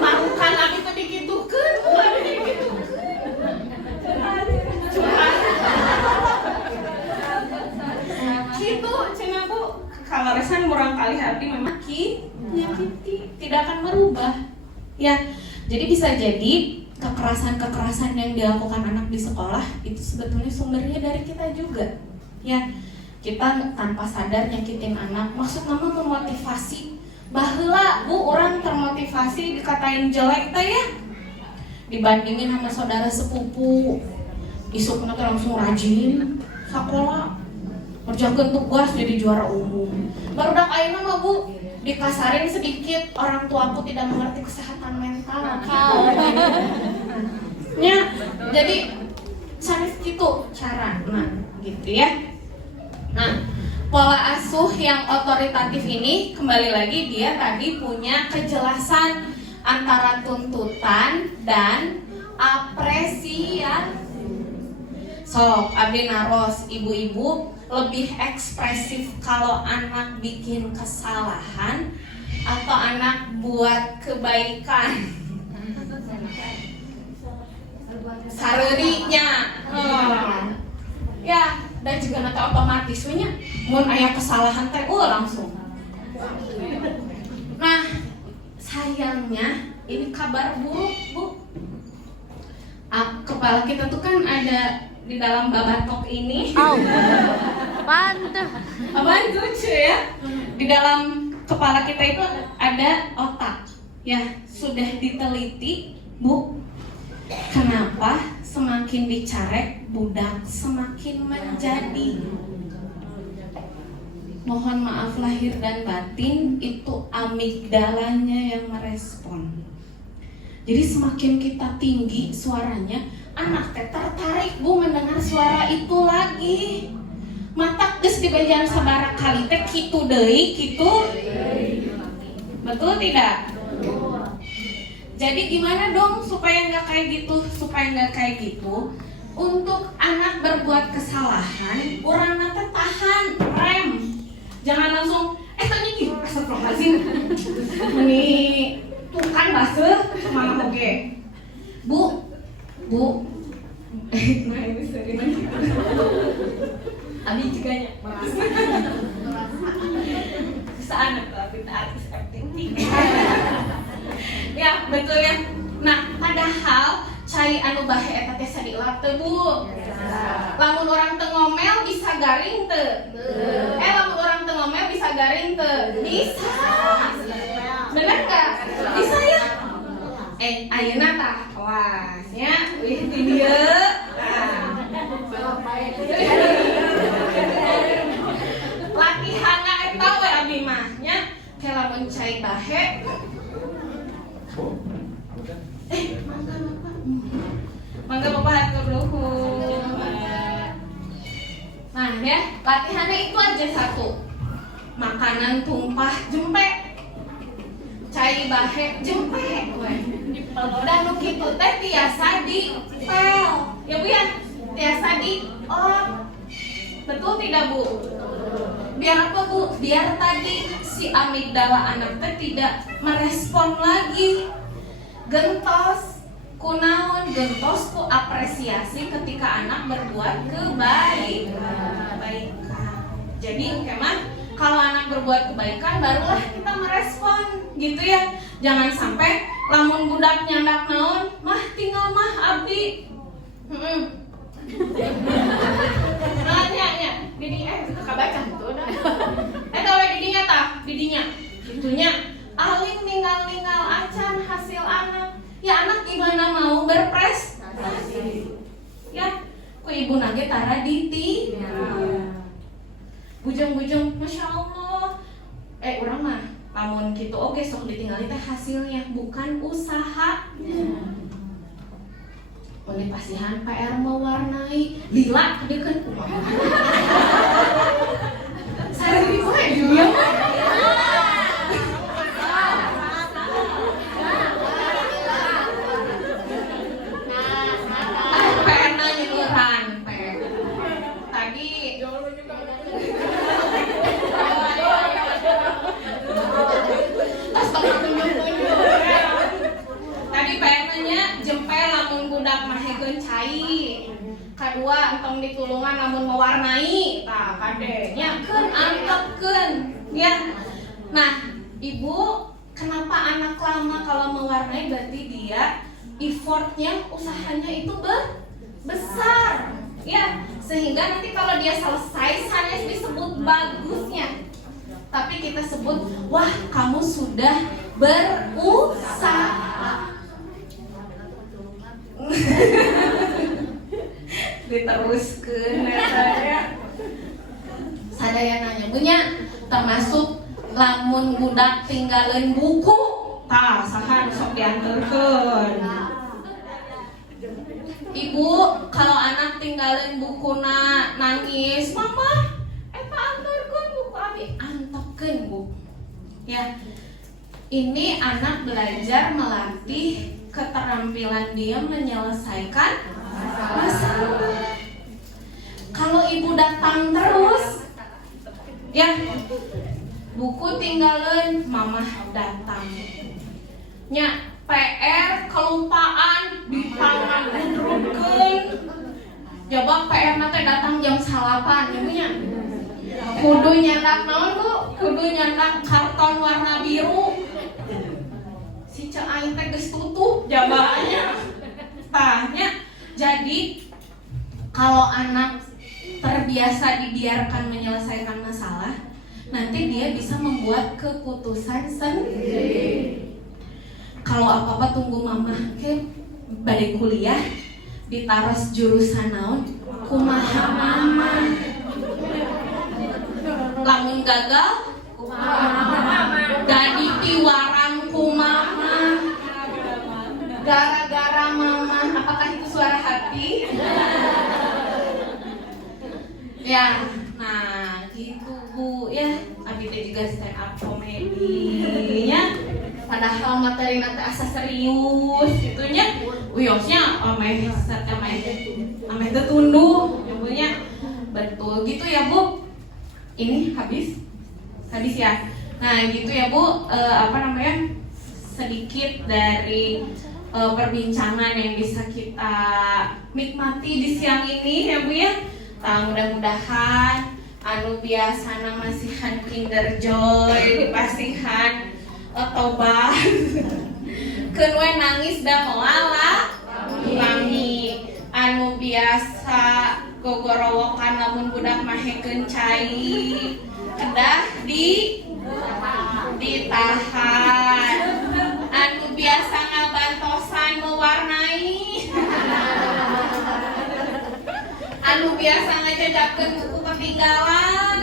Marukan abi teh digitukeun, abi digitukeun. Gitu cenah bu, kalaresan murang kali hati memang nyakiti tidak akan merubah ya. Jadi bisa jadi kekerasan yang dilakukan anak di sekolah itu sebetulnya sumbernya dari kita juga ya. Kita tanpa sadar nyakitin anak, maksud mama memotivasi Baheula Bu orang termotivasi dikatain jelek teh ya, dibandingin sama saudara sepupu. Isukna teh langsung rajin sakola, kerjakeun tugas jadi juara umum. Barudak ayeuna mah Bu dikasarin sedikit, orang tuaku tidak mengerti kesehatan mental. Ya, jadi sanes gitu cara, gitu ya. Nah, pola asuh yang otoritatif ini kembali lagi dia tadi punya kejelasan antara tuntutan dan apresiasi. Sok, abdi naros ibu-ibu lebih ekspresif kalau anak bikin kesalahan atau anak buat kebaikan. Sarerinya, ya, dan juga nanti otomatis nya, mun aya kesalahan teh, langsung. Nah, sayangnya ini kabar buruk Bu. Kepala kita tuh kan ada di dalam babatok ini. Apaan lucu ya? Di dalam kepala kita itu ada otak. Ya, sudah diteliti, Bu. Kenapa semakin dicarek budak semakin menjadi? Mohon maaf lahir dan batin, itu amigdalanya yang merespon. Jadi semakin kita tinggi suaranya, anak teh tertarik Bu mendengar suara itu lagi. Matak geus dibajaan sabaraha kali teh kitu deui, kitu. Betul tidak? Jadi gimana dong supaya nggak kayak gitu? Supaya nggak kayak gitu, untuk anak berbuat kesalahan, orang nanti tahan, rem. Jangan langsung, tanya gini, astagfirullahaladzim. Ini tuh kan basuh, malah oke. Bu, nah ini sering. Abi juga nya. Kesana tapi artis acting. Ya betul ya. Nah padahal cai anu bahe eta teh sadieulah teu Bu. Lamun orang teu ngomel bisa garing teu? Lamun orang teu ngomel bisa garing teu? Bisa. Bener enggak? Bisa ya? Ayeuna tah awas nya wih di dieu. Latihanna eta we abi mah nya ke lamun cai bahe. Mangga Bapak hatur nuhun. Nah ya, latihannya itu aja satu. Makanan tumpah jempe, cai bahe jempe, dan nu kitu teh tiasa dipel. Ya Bu ya, tiasa diolok. Betul tidak Bu? Biar apa Bu? Biar tadi si amigdala anak teh tidak merespon lagi. Gentos kunaon, gentos ku apresiasi ketika anak berbuat kebaikan. Jadi kemah kalau anak berbuat kebaikan barulah kita merespon gitu ya. Jangan sampai lamun budak nyandak naon, mah tinggal mah abdi. Nanya didinya itu kabaca gitu dah. Tahu didinya tah, didinya gitunya aling ninggal acan hasil anak. Ya anak gimana mau berprestasi? Ya, ku ibu nage tara diti. Bujung-bujung, masya Allah. Orang mah, lamun gitu oke sok ditinggalin teh hasilnya bukan usaha. Mulai pasihan PR mewarnai, lila dia kan kumaha. Saya di mana dia? Kedua entong ditulungan namun mewarnai tah kade nyakeun antepkeun ya. Nah ibu, kenapa anak lama kalau mewarnai berarti dia effortnya, usahanya itu besar ya, sehingga nanti kalau dia selesai sanes disebut bagusnya, tapi nanti kita sebut, wah kamu sudah berusaha. Diteruskeun saya. Sadaya nanya punya termasuk lamun budak tinggalin buku, tah saha sok dianterkeun. Ibu, kalau anak tinggalin bukuna nangis, mama, eta anterkeun buku abi, antepkeun Bu. Ya, ini anak belajar melatih keterampilan dia menyelesaikan masalah. Kalau ibu datang terus, ya, buku tinggalin, mama datang. Nya, PR kelupaan di tangan udrupkeun. Coba PR nanti datang jam 8 ya Bu nya. Kudu nyandak naon Bu? Kudu nyandak karton warna biru. Si Cek Aing teh geus tutup jawabannya. Tanya. Jadi kalau anak terbiasa dibiarkan menyelesaikan masalah, nanti dia bisa membuat keputusan sendiri. Kalau apa-apa tunggu mama ke badai kuliah ditaros jurusan naon kumaha mama. Lamun gagal kumaha mama. Jadi piwarang kumaha. Gara-gara mama. Apakah itu suara hati? Ya, nah gitu Bu ya. Abi teh juga stand up comedy ya. Padahal materi nanti asa serius gitunya. Uyosnya ameh tunduh ya. Betul gitu ya Bu. Ini habis ya. Nah gitu ya Bu, sedikit dari perbincangan yang bisa kita nikmati di siang ini ya Bu ya. Mudah-mudahan anu biasana masihan Kinder Joy dipasihan tobat keun we nangis da moala wangi anu biasa gogorowokan lamun budak mahekeun cai kedah ditahan anu biasa ngabantosan mewarnai anu biasa ngajajabkeun buku ketinggalan.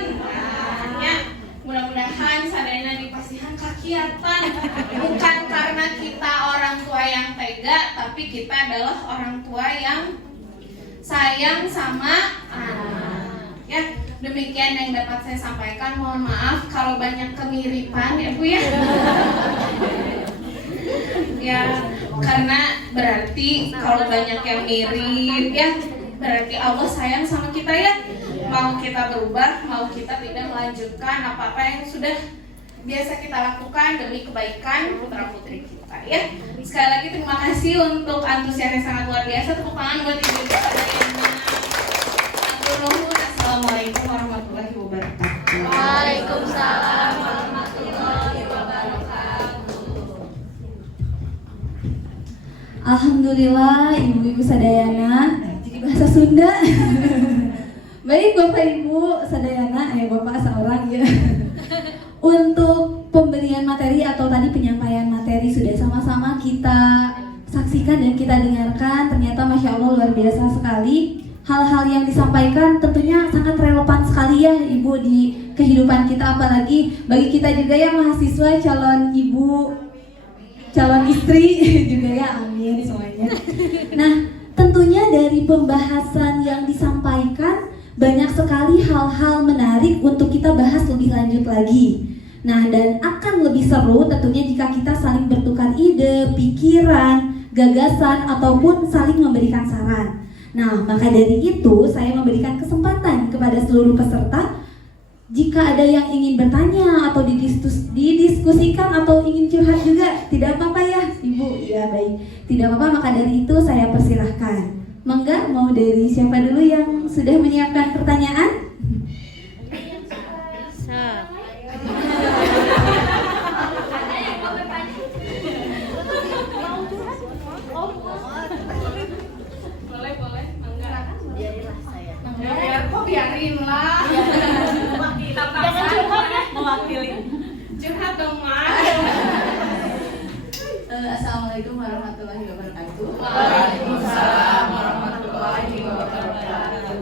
Ya, mudah-mudahan sadayana dipasihan kakiatan. Bukan karena kita orang tua yang tega, tapi kita adalah orang tua yang sayang sama anak. Ya, demikian yang dapat saya sampaikan. Mohon maaf kalau banyak kemiripan ya Bu ya. Ya, karena berarti kalau banyak yang mirip ya berarti Allah sayang sama kita ya. Mau kita berubah, mau kita tidak melanjutkan apa-apa yang sudah biasa kita lakukan demi kebaikan putra putri kita ya. Sekali lagi terima kasih untuk antusiasnya sangat luar biasa. Tepuk tangan buat ibu sekalian. Assalamualaikum warahmatullahi wabarakatuh. Waalaikumsalam warahmatullahi wabarakatuh. Alhamdulillah ibu-ibu sadayana. Jadi bahasa Sunda. Baik Bapak Ibu sadayana, Bapak seorang ya. Untuk pemberian materi atau tadi penyampaian materi sudah sama-sama kita saksikan dan kita dengarkan. Ternyata Masya Allah luar biasa sekali. Hal-hal yang disampaikan tentunya sangat relevan sekali ya Ibu di kehidupan kita. Apalagi bagi kita juga yang mahasiswa, calon ibu, calon istri juga ya, amin semuanya. Nah tentunya dari pembahasan yang disampaikan banyak sekali hal-hal menarik untuk kita bahas lebih lanjut lagi. Nah, dan akan lebih seru tentunya jika kita saling bertukar ide, pikiran, gagasan, ataupun saling memberikan saran. Nah, maka dari itu saya memberikan kesempatan kepada seluruh peserta. Jika ada yang ingin bertanya atau didiskusikan atau ingin curhat juga, tidak apa-apa ya Ibu. Ya baik, tidak apa-apa, maka dari itu saya persilahkan. Mangga, mau dari siapa dulu yang sudah menyiapkan pertanyaan? Boleh, mangga. Biarin lah. Jangan curhat ya. Curhat dong, Mas. Assalamualaikum warahmatullahi wabarakatuh. Waalaikumsalam warahmatullahi wabarakatuh.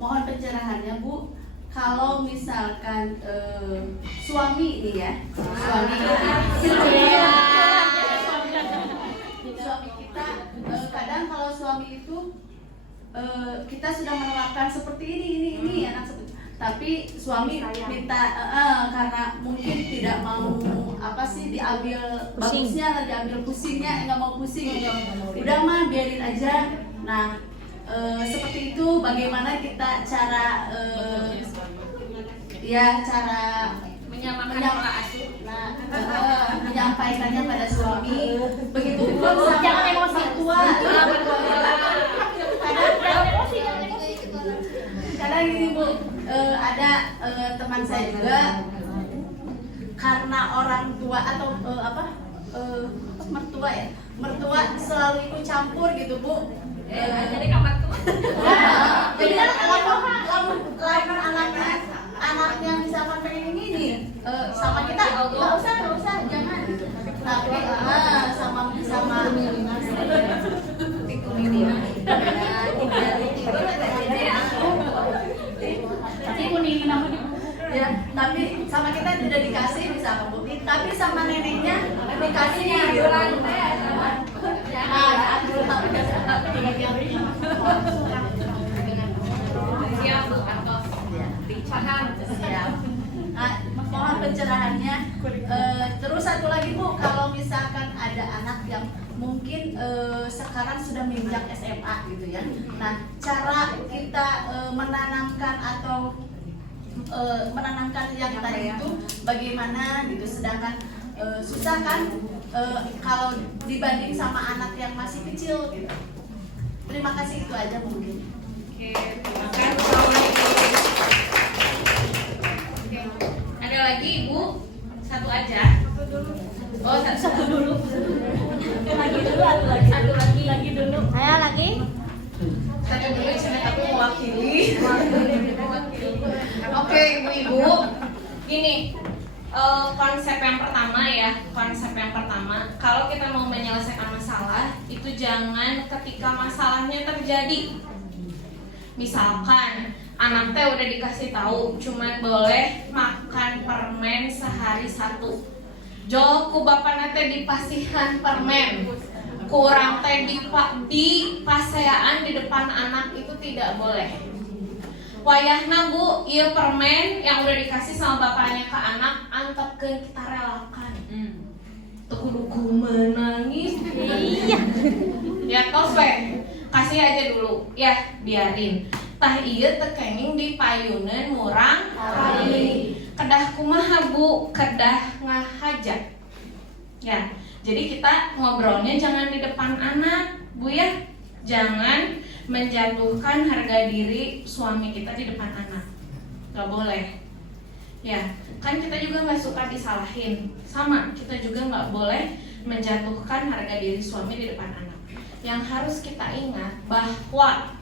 Mohon pencerahannya, Bu. Kalau misalkan suami ini ya, suami kita kadang kalau suami itu kita sudah menerapkan seperti ini anak seperti, tapi suami minta karena mungkin tidak mau apa sih diambil bagusnya atau diambil pusingnya, nggak mau pusing, udah mah biarin aja. Nah seperti itu bagaimana kita cara Menyamakan pola asuh. Nah, menyampaikannya pada suami. Begitu pun sama orang tua. Kadang gini Bu, ada teman saya juga karena orang tua atau mertua selalu ikut campur gitu Bu. Jadi kamar tua. Jadi anaknya misalkan pengen ini sama kita nggak usah jangan, tapi sama ya, tapi sama kita tidak dikasih misalkan Bu, tapi sama neneknya dikasihnya Siap, Bu, atau dipaham. Siap. Nah, mohon pencerahannya. Terus satu lagi Bu, kalau misalkan ada anak yang mungkin sekarang sudah menginjak SMA gitu ya. Nah, cara kita menanamkan atau menanamkan yang tadi itu bagaimana gitu, sedangkan susah kan kalau dibanding sama anak yang masih kecil gitu. Terima kasih, itu aja mungkin. Oke, terima kasih. Oke. Ada lagi Ibu? Satu aja. Oh, satu dulu. Satu lagi dulu. Ayo lagi. Satu dulu cuma aku mewakili. Oke, Ibu-ibu. Gini, konsep yang pertama, kalau kita mau menyelesaikan masalah, itu jangan ketika masalahnya terjadi. Misalkan anak teh udah dikasih tahu cuman boleh makan permen sehari 1. Jo ku bapana teh dipasihan permen. Kurang teh di paseaan di depan anak itu tidak boleh. Wayahna Bu, ieu permen yang udah dikasih sama bapaknya ke anak, antepkeun kita relakan. Tuh kudu menangis. Iya. Ya tos we. Kasih aja dulu. Ya, biarin. Tah ieu teh kenging dipayuneun murang kali. Kedah kumaha Bu? Kedah ngahajat. Ya. Jadi kita ngobrolnya jangan di depan anak, Bu ya. Jangan menjatuhkan harga diri suami kita di depan anak. Gak boleh. Ya, kan kita juga gak suka disalahin. Sama, kita juga gak boleh menjatuhkan harga diri suami di depan anak. Yang harus kita ingat bahwa,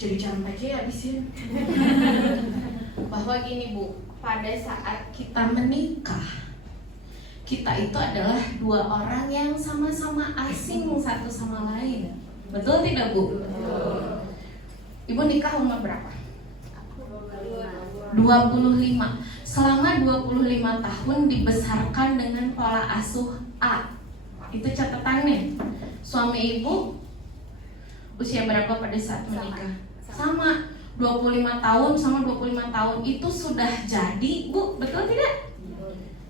jadi jangan aja habisin. Bahwa gini Bu, pada saat kita menikah, kita itu adalah dua orang yang sama-sama asing satu sama lain. Betul tidak Bu? Ibu nikah umur berapa? 25. Selama 25 tahun dibesarkan dengan pola asuh A. Itu catatannya. Suami ibu usia berapa pada saat menikah? Sama 25 tahun sama 25 tahun itu sudah jadi Bu, betul tidak?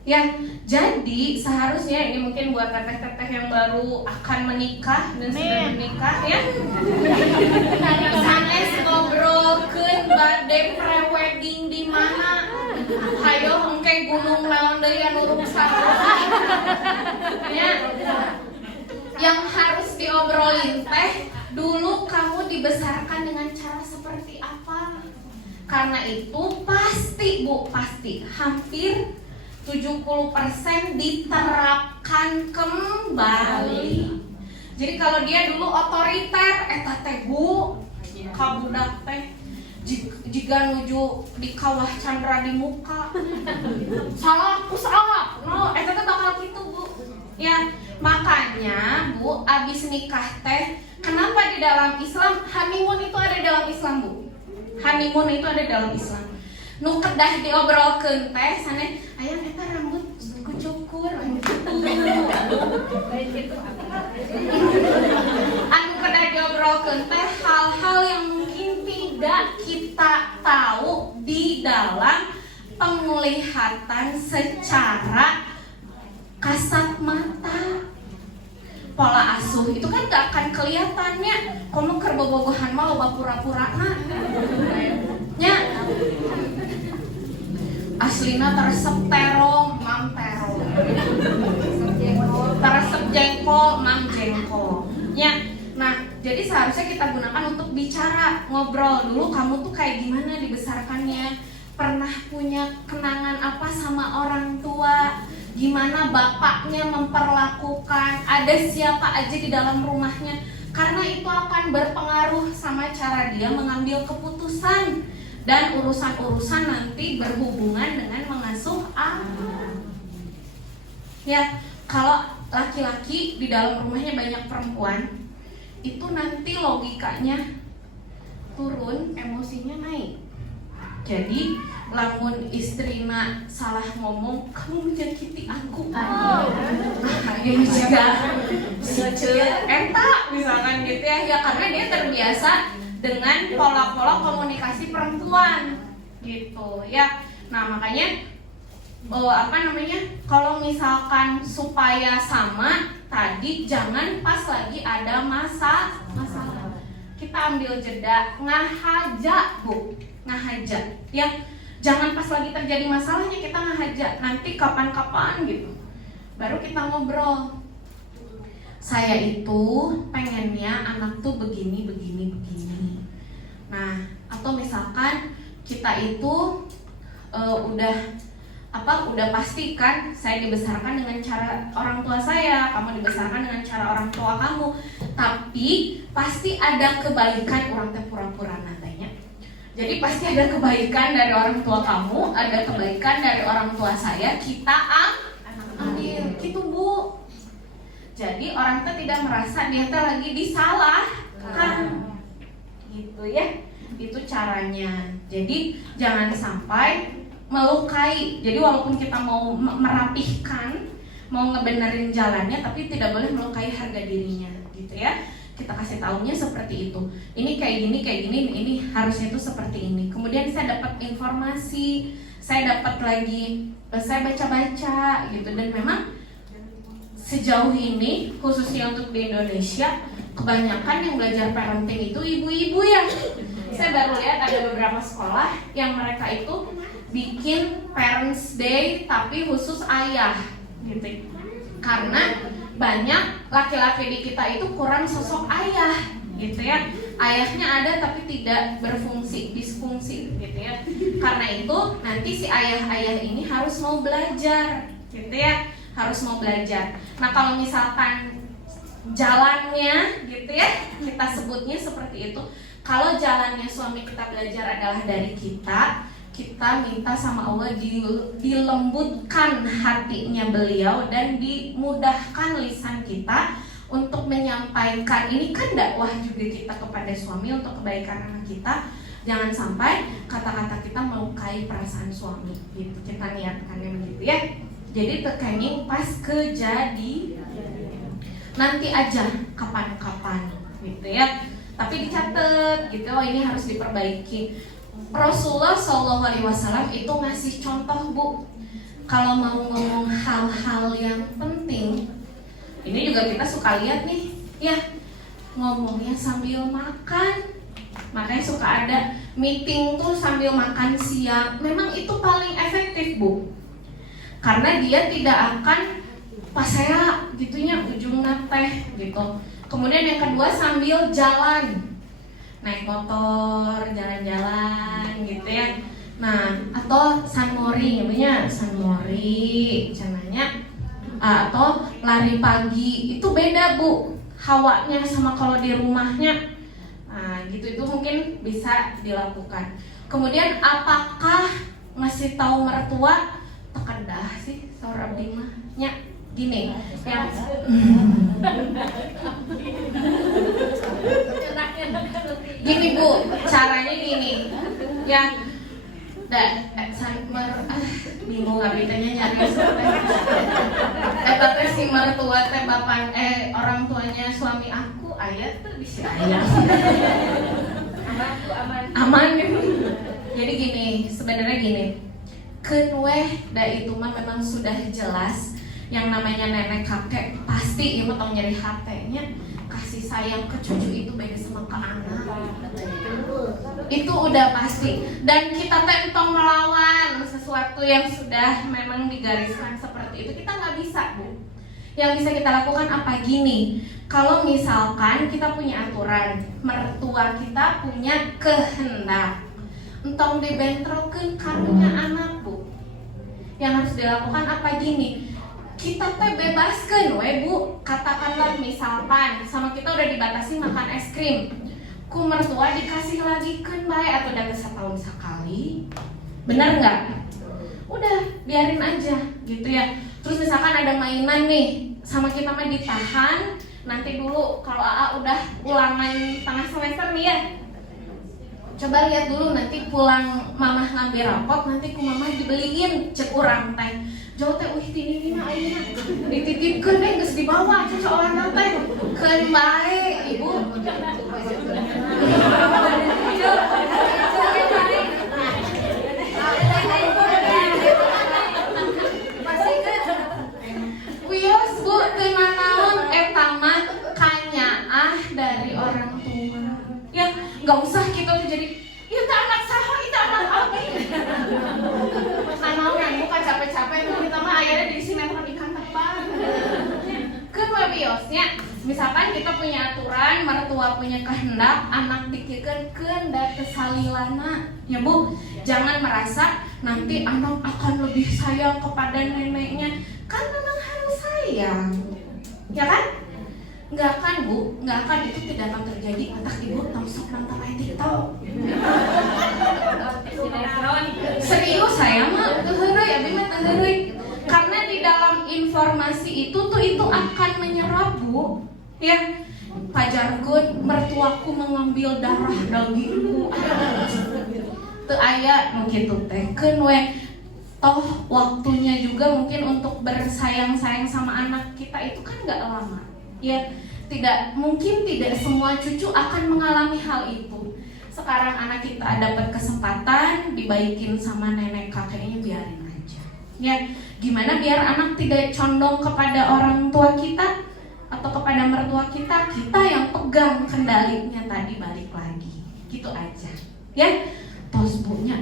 Ya, jadi seharusnya ini mungkin buat teteh-teteh yang baru akan menikah dan sudah menikah ya. Sanes ngobrolkeun bade pre-wedding di mana? Hayo engke gunung naon deui anu ruksa. Ya. Yang harus diobrolin teh, dulu kamu dibesarkan dengan cara seperti apa? Karena itu pasti Bu, pasti hampir 70% diterapkan kembali. Jadi kalau dia dulu otoriter, eta teh Bu, kabudak teh jika nuju di kawah Chandra di muka. Salah, no, eta teh bakal gitu Bu. Ya, makanya Bu, abis nikah teh, kenapa di dalam Islam honeymoon itu ada dalam Islam Bu? Honeymoon itu ada dalam Islam. Nu kedah diobrolkeun teh sana, aya eta rambut kucukur. Anu kedah diobrolkeun teh hal-hal yang mungkin tidak kita tahu di dalam penglihatan secara kasat mata. Pola asuh itu kan gak akan kelihatannya. Kamu kerbobogohan mah loba pura-pura nya. Aslina teresep terong, mang terong. Teresep jengkol, mang jengkol. Ya, nah jadi seharusnya kita gunakan untuk bicara, ngobrol dulu. Kamu tuh kayak gimana dibesarkannya? Pernah punya kenangan apa sama orang tua? Gimana bapaknya memperlakukan? Ada siapa aja di dalam rumahnya? Karena itu akan berpengaruh sama cara dia mengambil keputusan. Dan urusan-urusan nanti berhubungan dengan mengasuh anak. Ya, kalau laki-laki di dalam rumahnya banyak perempuan, itu nanti logikanya turun, emosinya naik. Jadi, lamun istrina salah ngomong, kamu menyakiti aku. Ini juga eta misalkan gitu ya, karena dia terbiasa dengan pola-pola komunikasi perempuan gitu ya. Nah makanya kalau misalkan supaya sama tadi, jangan pas lagi ada masalah kita ambil jeda, ngahaja Bu, ngahaja ya. Jangan pas lagi terjadi masalahnya kita ngahaja, nanti kapan-kapan gitu baru kita ngobrol. Saya itu pengennya anak tuh begini. Nah, atau misalkan kita itu udah pasti kan saya dibesarkan dengan cara orang tua saya, kamu dibesarkan dengan cara orang tua kamu. Tapi pasti ada kebaikan, orang teh pura-pura nantinya. Jadi pasti ada kebaikan dari orang tua kamu, ada kebaikan dari orang tua saya, kita ambil gitu Bu. Jadi orang teh tidak merasa dia teh lagi disalahkan. Gitu ya, itu caranya. Jadi jangan sampai melukai. Jadi walaupun kita mau merapihkan, mau ngebenerin jalannya, tapi tidak boleh melukai harga dirinya, gitu ya. Kita kasih taunya seperti itu. Ini kayak gini, ini harusnya itu seperti ini. Kemudian saya dapat informasi, saya baca-baca gitu. Dan memang sejauh ini, khususnya untuk di Indonesia, kebanyakan yang belajar parenting itu ibu-ibu ya. Saya baru lihat ada beberapa sekolah yang mereka itu bikin Parents Day tapi khusus ayah gitu. Karena banyak laki-laki di kita itu kurang sosok ayah gitu ya. Ayahnya ada tapi tidak berfungsi, disfungsi gitu ya. Karena itu nanti si ayah-ayah ini harus mau belajar gitu ya. Harus mau belajar. Nah kalau misalkan jalannya gitu ya, kita sebutnya seperti itu. Kalau jalannya suami kita belajar adalah dari kita minta sama Allah dilembutkan hatinya beliau dan dimudahkan lisan kita untuk menyampaikan. Ini kan dakwah juga kita kepada suami untuk kebaikan anak kita. Jangan sampai kata-kata kita melukai perasaan suami gitu. Kita niatkannya begitu ya. Jadi tekenging pas kejadian nanti aja kapan-kapan gitu ya. Tapi dicatat gitu, oh ini harus diperbaiki. Rasulullah SAW itu ngasih contoh Bu. Kalau mau ngomong hal-hal yang penting, ini juga kita suka lihat nih, ya ngomongnya sambil makan. Makanya suka ada meeting tuh sambil makan siang. Memang itu paling efektif Bu. Karena dia tidak akan pas saya gitunya ujungnya teh gitu. Kemudian yang kedua sambil jalan, naik motor, jalan-jalan gitu ya. Nah, atau sunmori, namanya sunmori, caranya atau lari pagi itu beda Bu, hawanya sama kalau di rumahnya. Nah, gitu, itu mungkin bisa dilakukan. Kemudian apakah ngasih tahu mertua tekan dah sih saur abdi mah nya gini yang gini Bu, caranya gini ya. Bingung abdi teh nyari eta teh si mertua teh bapak orang tuanya suami aku aya tuh bisa aya aman gitu. Jadi gini, sebenarnya gini, keun weh da itu mah memang sudah jelas yang namanya nenek kakek pasti ieu mah tong nyeri hatenya kasih sayang ke cucu itu beda sama ke anak. Itu udah pasti. Dan kita tentang melawan sesuatu yang sudah memang digariskan seperti itu, kita nggak bisa Bu. Yang bisa kita lakukan apa gini, kalau misalkan kita punya aturan, mertua kita punya kehendak, entong dibentrokeun karunya anak Bu. Yang harus dilakukan apa gini, kita teh bebaskeun we Bu. Katakanlah misalkan sama kita udah dibatasi makan es krim, ku mertua dikasih lagi keun bae atau udah setahun sekali, bener nggak? Udah biarin aja gitu ya. Terus misalkan ada mainan nih sama kita mah ditahan, nanti dulu kalau AA udah ulangan tengah semester nih ya, coba lihat dulu nanti pulang mamah ngambil rapot, nanti ku mamah dibeliin cek urang teh jauh teh uih tini mah ayeuna dititipkeun teh geus dibawa cocok teh keun bae ibu. Wios Bu, teu naon eta mah kanyaah dari orang tua. Ya, enggak usah kita tuh jadi ieu teh anak saha, itu anak abdi. Nanaon bukan capek-capek tuh kita mah ayeuna di sinetron ikan terbang. Keun we wiosnya, misalkan kita punya aturan, mertua punya kehendak, anak dikikeun keundak kesalilana. Ya Bu, jangan merasa nanti anak akan lebih sayang kepada neneknya. Kan memang harus sayang, ya kan? Nggak akan Bu, nggak akan, itu tidak akan terjadi. Atak ibu tamsok nonton main TikTok. Serius saya mah teuheureui, abi mah teuheureui. Karena di dalam informasi itu akan menyerap Bu. Ya, pajarkeun mertuaku mengambil darah dagingku. Teu aya nu kitu teh. Keun we toh waktunya juga mungkin untuk bersayang-sayang sama anak kita itu kan nggak lama ya. Tidak mungkin, tidak semua cucu akan mengalami hal itu. Sekarang anak kita dapat kesempatan dibaikin sama nenek kakeknya, biarin aja ya. Gimana biar anak tidak condong kepada orang tua kita atau kepada mertua kita, kita yang pegang kendalinya tadi, balik lagi gitu aja ya. Tos punya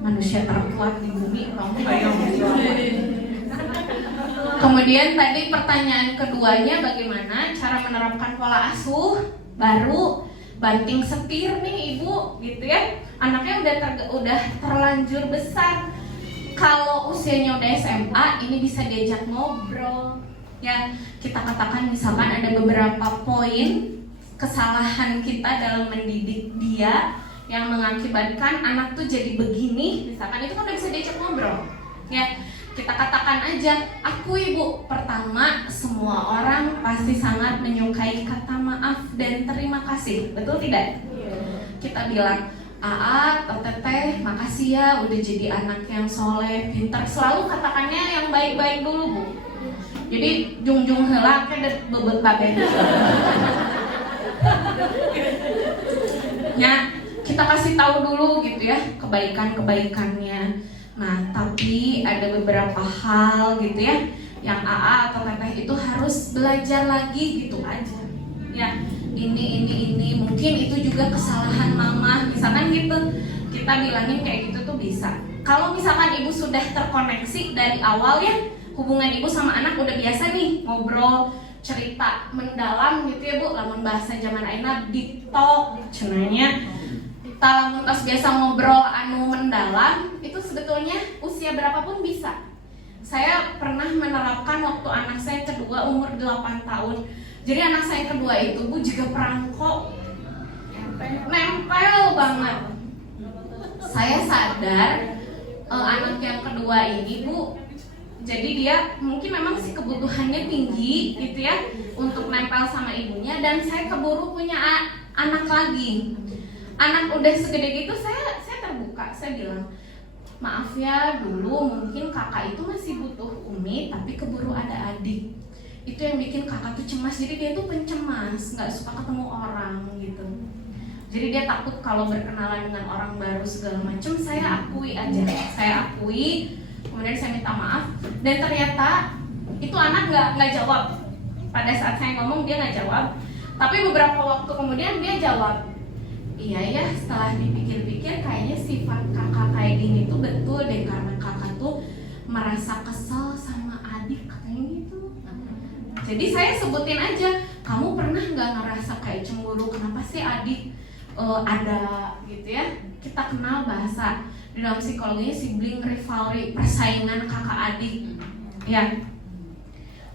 manusia terkuat di bumi, kamu bayang. Kemudian tadi pertanyaan keduanya, bagaimana cara menerapkan pola asuh baru banting setir nih Ibu gitu ya. Anaknya udah terlanjur besar. Kalau usianya udah SMA, ini bisa diajak ngobrol ya. Kita katakan misalkan ada beberapa poin kesalahan kita dalam mendidik dia yang mengakibatkan anak tuh jadi begini, misalkan itu kan udah bisa diajak ngobrol ya. Kita katakan aja, aku Ibu, pertama semua orang pasti sangat menyukai kata maaf dan terima kasih, betul tidak? Kita bilang, Aa, teteh, makasih ya udah jadi anak yang soleh, pintar. Selalu katakannya yang baik-baik dulu Bu. Jadi jung-jung heula ke bebet kabeh. Ya, kita kasih tahu dulu gitu ya kebaikan-kebaikannya. Nah, tapi ada beberapa hal gitu ya yang AA atau teteh itu harus belajar lagi gitu aja. Ya, ini mungkin itu juga kesalahan mama. Misalkan gitu, kita bilangin kayak gitu tuh bisa. Kalau misalkan ibu sudah terkoneksi dari awal ya, hubungan ibu sama anak udah biasa nih ngobrol, cerita mendalam gitu ya Bu. Lamun bahasa zaman ayeuna deep talk cenanya. Lamun tos biasa ngobrol anu mendalam, itu sebetulnya usia berapapun bisa. Saya pernah menerapkan waktu anak saya kedua umur 8 tahun. Jadi anak saya kedua itu Bu juga perangko. nempel banget. Saya sadar anak yang kedua ini Bu, jadi dia mungkin memang sih kebutuhannya tinggi gitu ya untuk nempel sama ibunya, dan saya keburu punya anak lagi. Anak udah segede gitu saya terbuka, saya bilang, maaf ya, dulu mungkin kakak itu masih butuh umi, tapi keburu ada adik. Itu yang bikin kakak tuh cemas, jadi dia tuh pencemas, nggak suka ketemu orang gitu. Jadi dia takut kalau berkenalan dengan orang baru segala macam. Saya akui aja, saya akui. Kemudian saya minta maaf, dan ternyata itu anak nggak jawab. Pada saat saya ngomong dia nggak jawab, tapi beberapa waktu kemudian dia jawab, iya ya, setelah dipikir-pikir kayaknya sifat kakak kayak gini tuh betul deh, karena kakak tuh merasa kesel sama adik kayak gitu. Jadi saya sebutin aja, kamu pernah nggak ngerasa kayak cemburu, kenapa sih adik ada gitu ya? Kita kenal bahasa di dalam psikologinya sibling rivalry, persaingan kakak adik ya.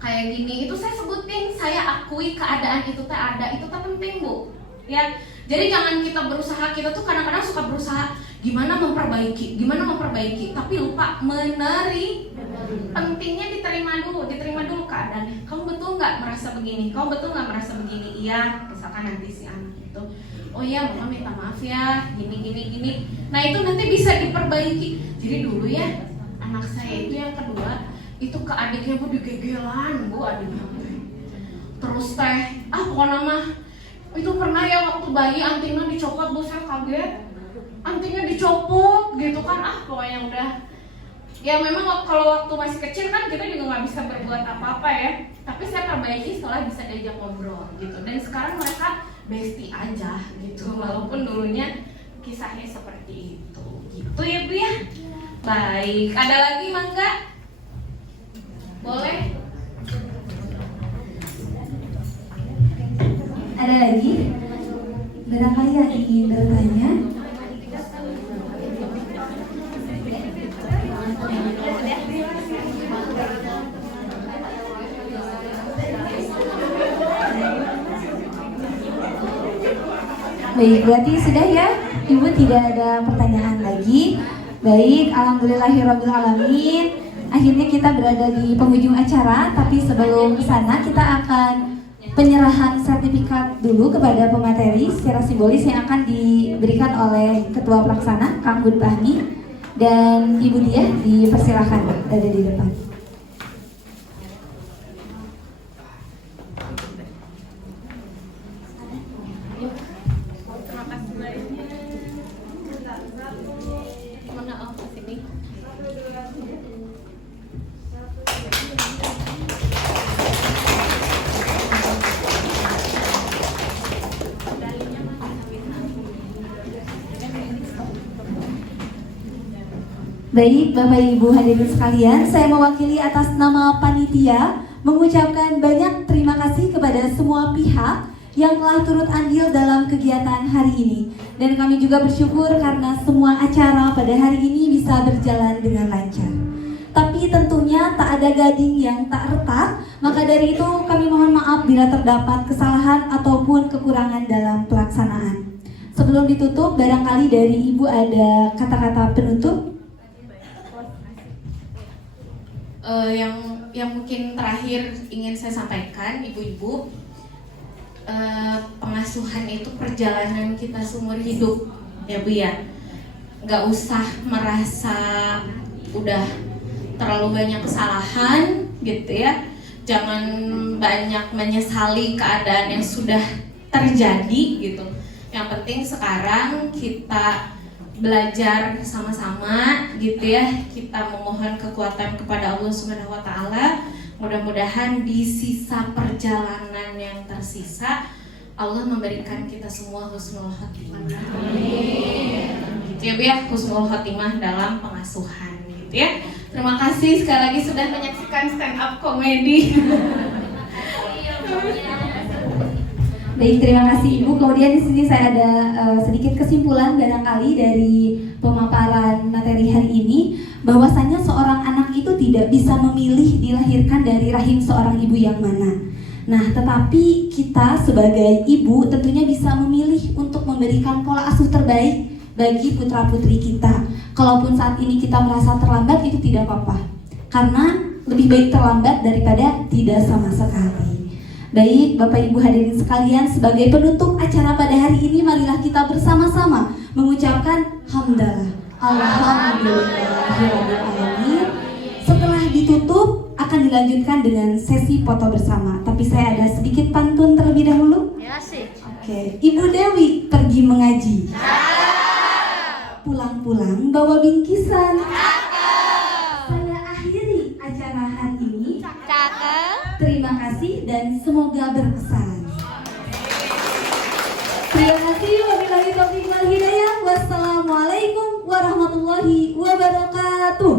Kayak gini, itu saya sebutin, saya akui keadaan itu teh ada, itu teh penting Bu ya. Jadi jangan kita berusaha, kita tuh kadang-kadang suka berusaha gimana memperbaiki, tapi lupa pentingnya diterima dulu keadaannya. Kamu betul nggak merasa begini? Kamu betul nggak merasa begini? Iya, misalkan nanti si anak itu, oh iya mama minta maaf ya, gini. Nah itu nanti bisa diperbaiki. Jadi dulu ya, anak saya itu yang kedua, itu ke adiknya Bu digegelan Bu adiknya. Terus teh, pokoknya mah itu pernah ya waktu bayi antingnya dicopot Bu, saya kaget. Antingnya dicopot gitu kan, pokoknya udah. Ya memang kalau waktu masih kecil kan kita juga nggak bisa berbuat apa-apa ya. Tapi saya perbaiki setelah bisa diajak ngobrol gitu. Dan sekarang mereka bestie aja gitu, walaupun dulunya kisahnya seperti itu. Gitu ya Bu ya. Baik, ada lagi Mangga? Boleh? Ada lagi? Barangkali yang ingin bertanya? Baik, berarti sudah ya, Ibu tidak ada pertanyaan lagi. Baik, alhamdulillahirrabbilalamin. Akhirnya kita berada di penghujung acara, tapi sebelum kesana kita akan penyerahan sertifikat dulu kepada pemateri secara simbolis yang akan diberikan oleh Ketua Pelaksana Kang Bud Fahmi, dan Ibu Diah dipersilahkan ada di depan. Baik, Bapak Ibu hadirin sekalian, saya mewakili atas nama panitia mengucapkan banyak terima kasih kepada semua pihak yang telah turut andil dalam kegiatan hari ini. Dan kami juga bersyukur karena semua acara pada hari ini bisa berjalan dengan lancar. Tapi tentunya tak ada gading yang tak retak, maka dari itu kami mohon maaf bila terdapat kesalahan ataupun kekurangan dalam pelaksanaan. Sebelum ditutup, barangkali dari Ibu ada kata-kata penutup? Yang mungkin terakhir ingin saya sampaikan, ibu-ibu, pengasuhan itu perjalanan kita seumur hidup ya Bu ya. Nggak usah merasa udah terlalu banyak kesalahan gitu ya. Jangan banyak menyesali keadaan yang sudah terjadi gitu. Yang penting sekarang kita belajar sama-sama gitu ya. Kita memohon kekuatan kepada Allah Subhanahu wa taala. Mudah-mudahan di sisa perjalanan yang tersisa Allah memberikan kita semua husnul khotimah. Amin. Gitu ya Bu ya, husnul khotimah dalam pengasuhan gitu ya. Terima kasih sekali lagi sudah menyaksikan stand up komedi. Baik, terima kasih Ibu. Kemudian di sini saya ada sedikit kesimpulan barangkali dari pemaparan materi hari ini, bahwasanya seorang anak itu tidak bisa memilih dilahirkan dari rahim seorang ibu yang mana. Nah, tetapi kita sebagai ibu tentunya bisa memilih untuk memberikan pola asuh terbaik bagi putra-putri kita. Kalaupun saat ini kita merasa terlambat, itu tidak apa-apa. Karena lebih baik terlambat daripada tidak sama sekali. Baik, Bapak Ibu hadirin sekalian, sebagai penutup acara pada hari ini, marilah kita bersama-sama mengucapkan hamdalah. Alhamdulillahirrahmanirrahim. Setelah ditutup, akan dilanjutkan dengan sesi foto bersama. Tapi saya ada sedikit pantun terlebih dahulu. Ya sih. Oke, Ibu Dewi pergi mengaji. Pulang-pulang bawa bingkisan. Saya akhiri acara hari ini. Cakep. Terima kasih dan semoga berkesan. Terima kasih. Wabillahi taufiq wal hidayah. Wassalamualaikum warahmatullahi wabarakatuh.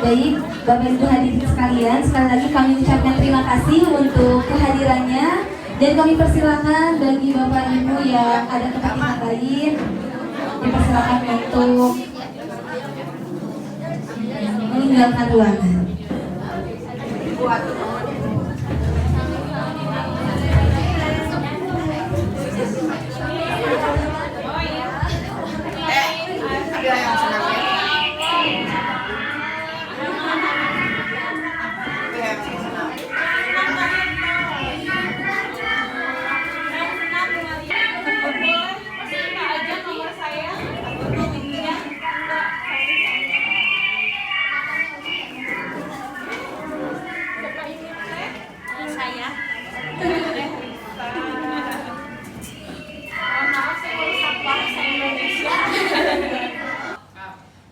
Baik, Bapak Ibu hadirin sekalian, sekali lagi kami ucapkan terima kasih untuk kehadirannya dan kami persilakan bagi Bapak Ibu yang ada tempat lain dipersilakan untuk meninggalkan ruangan.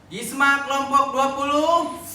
Gisma kelompok 20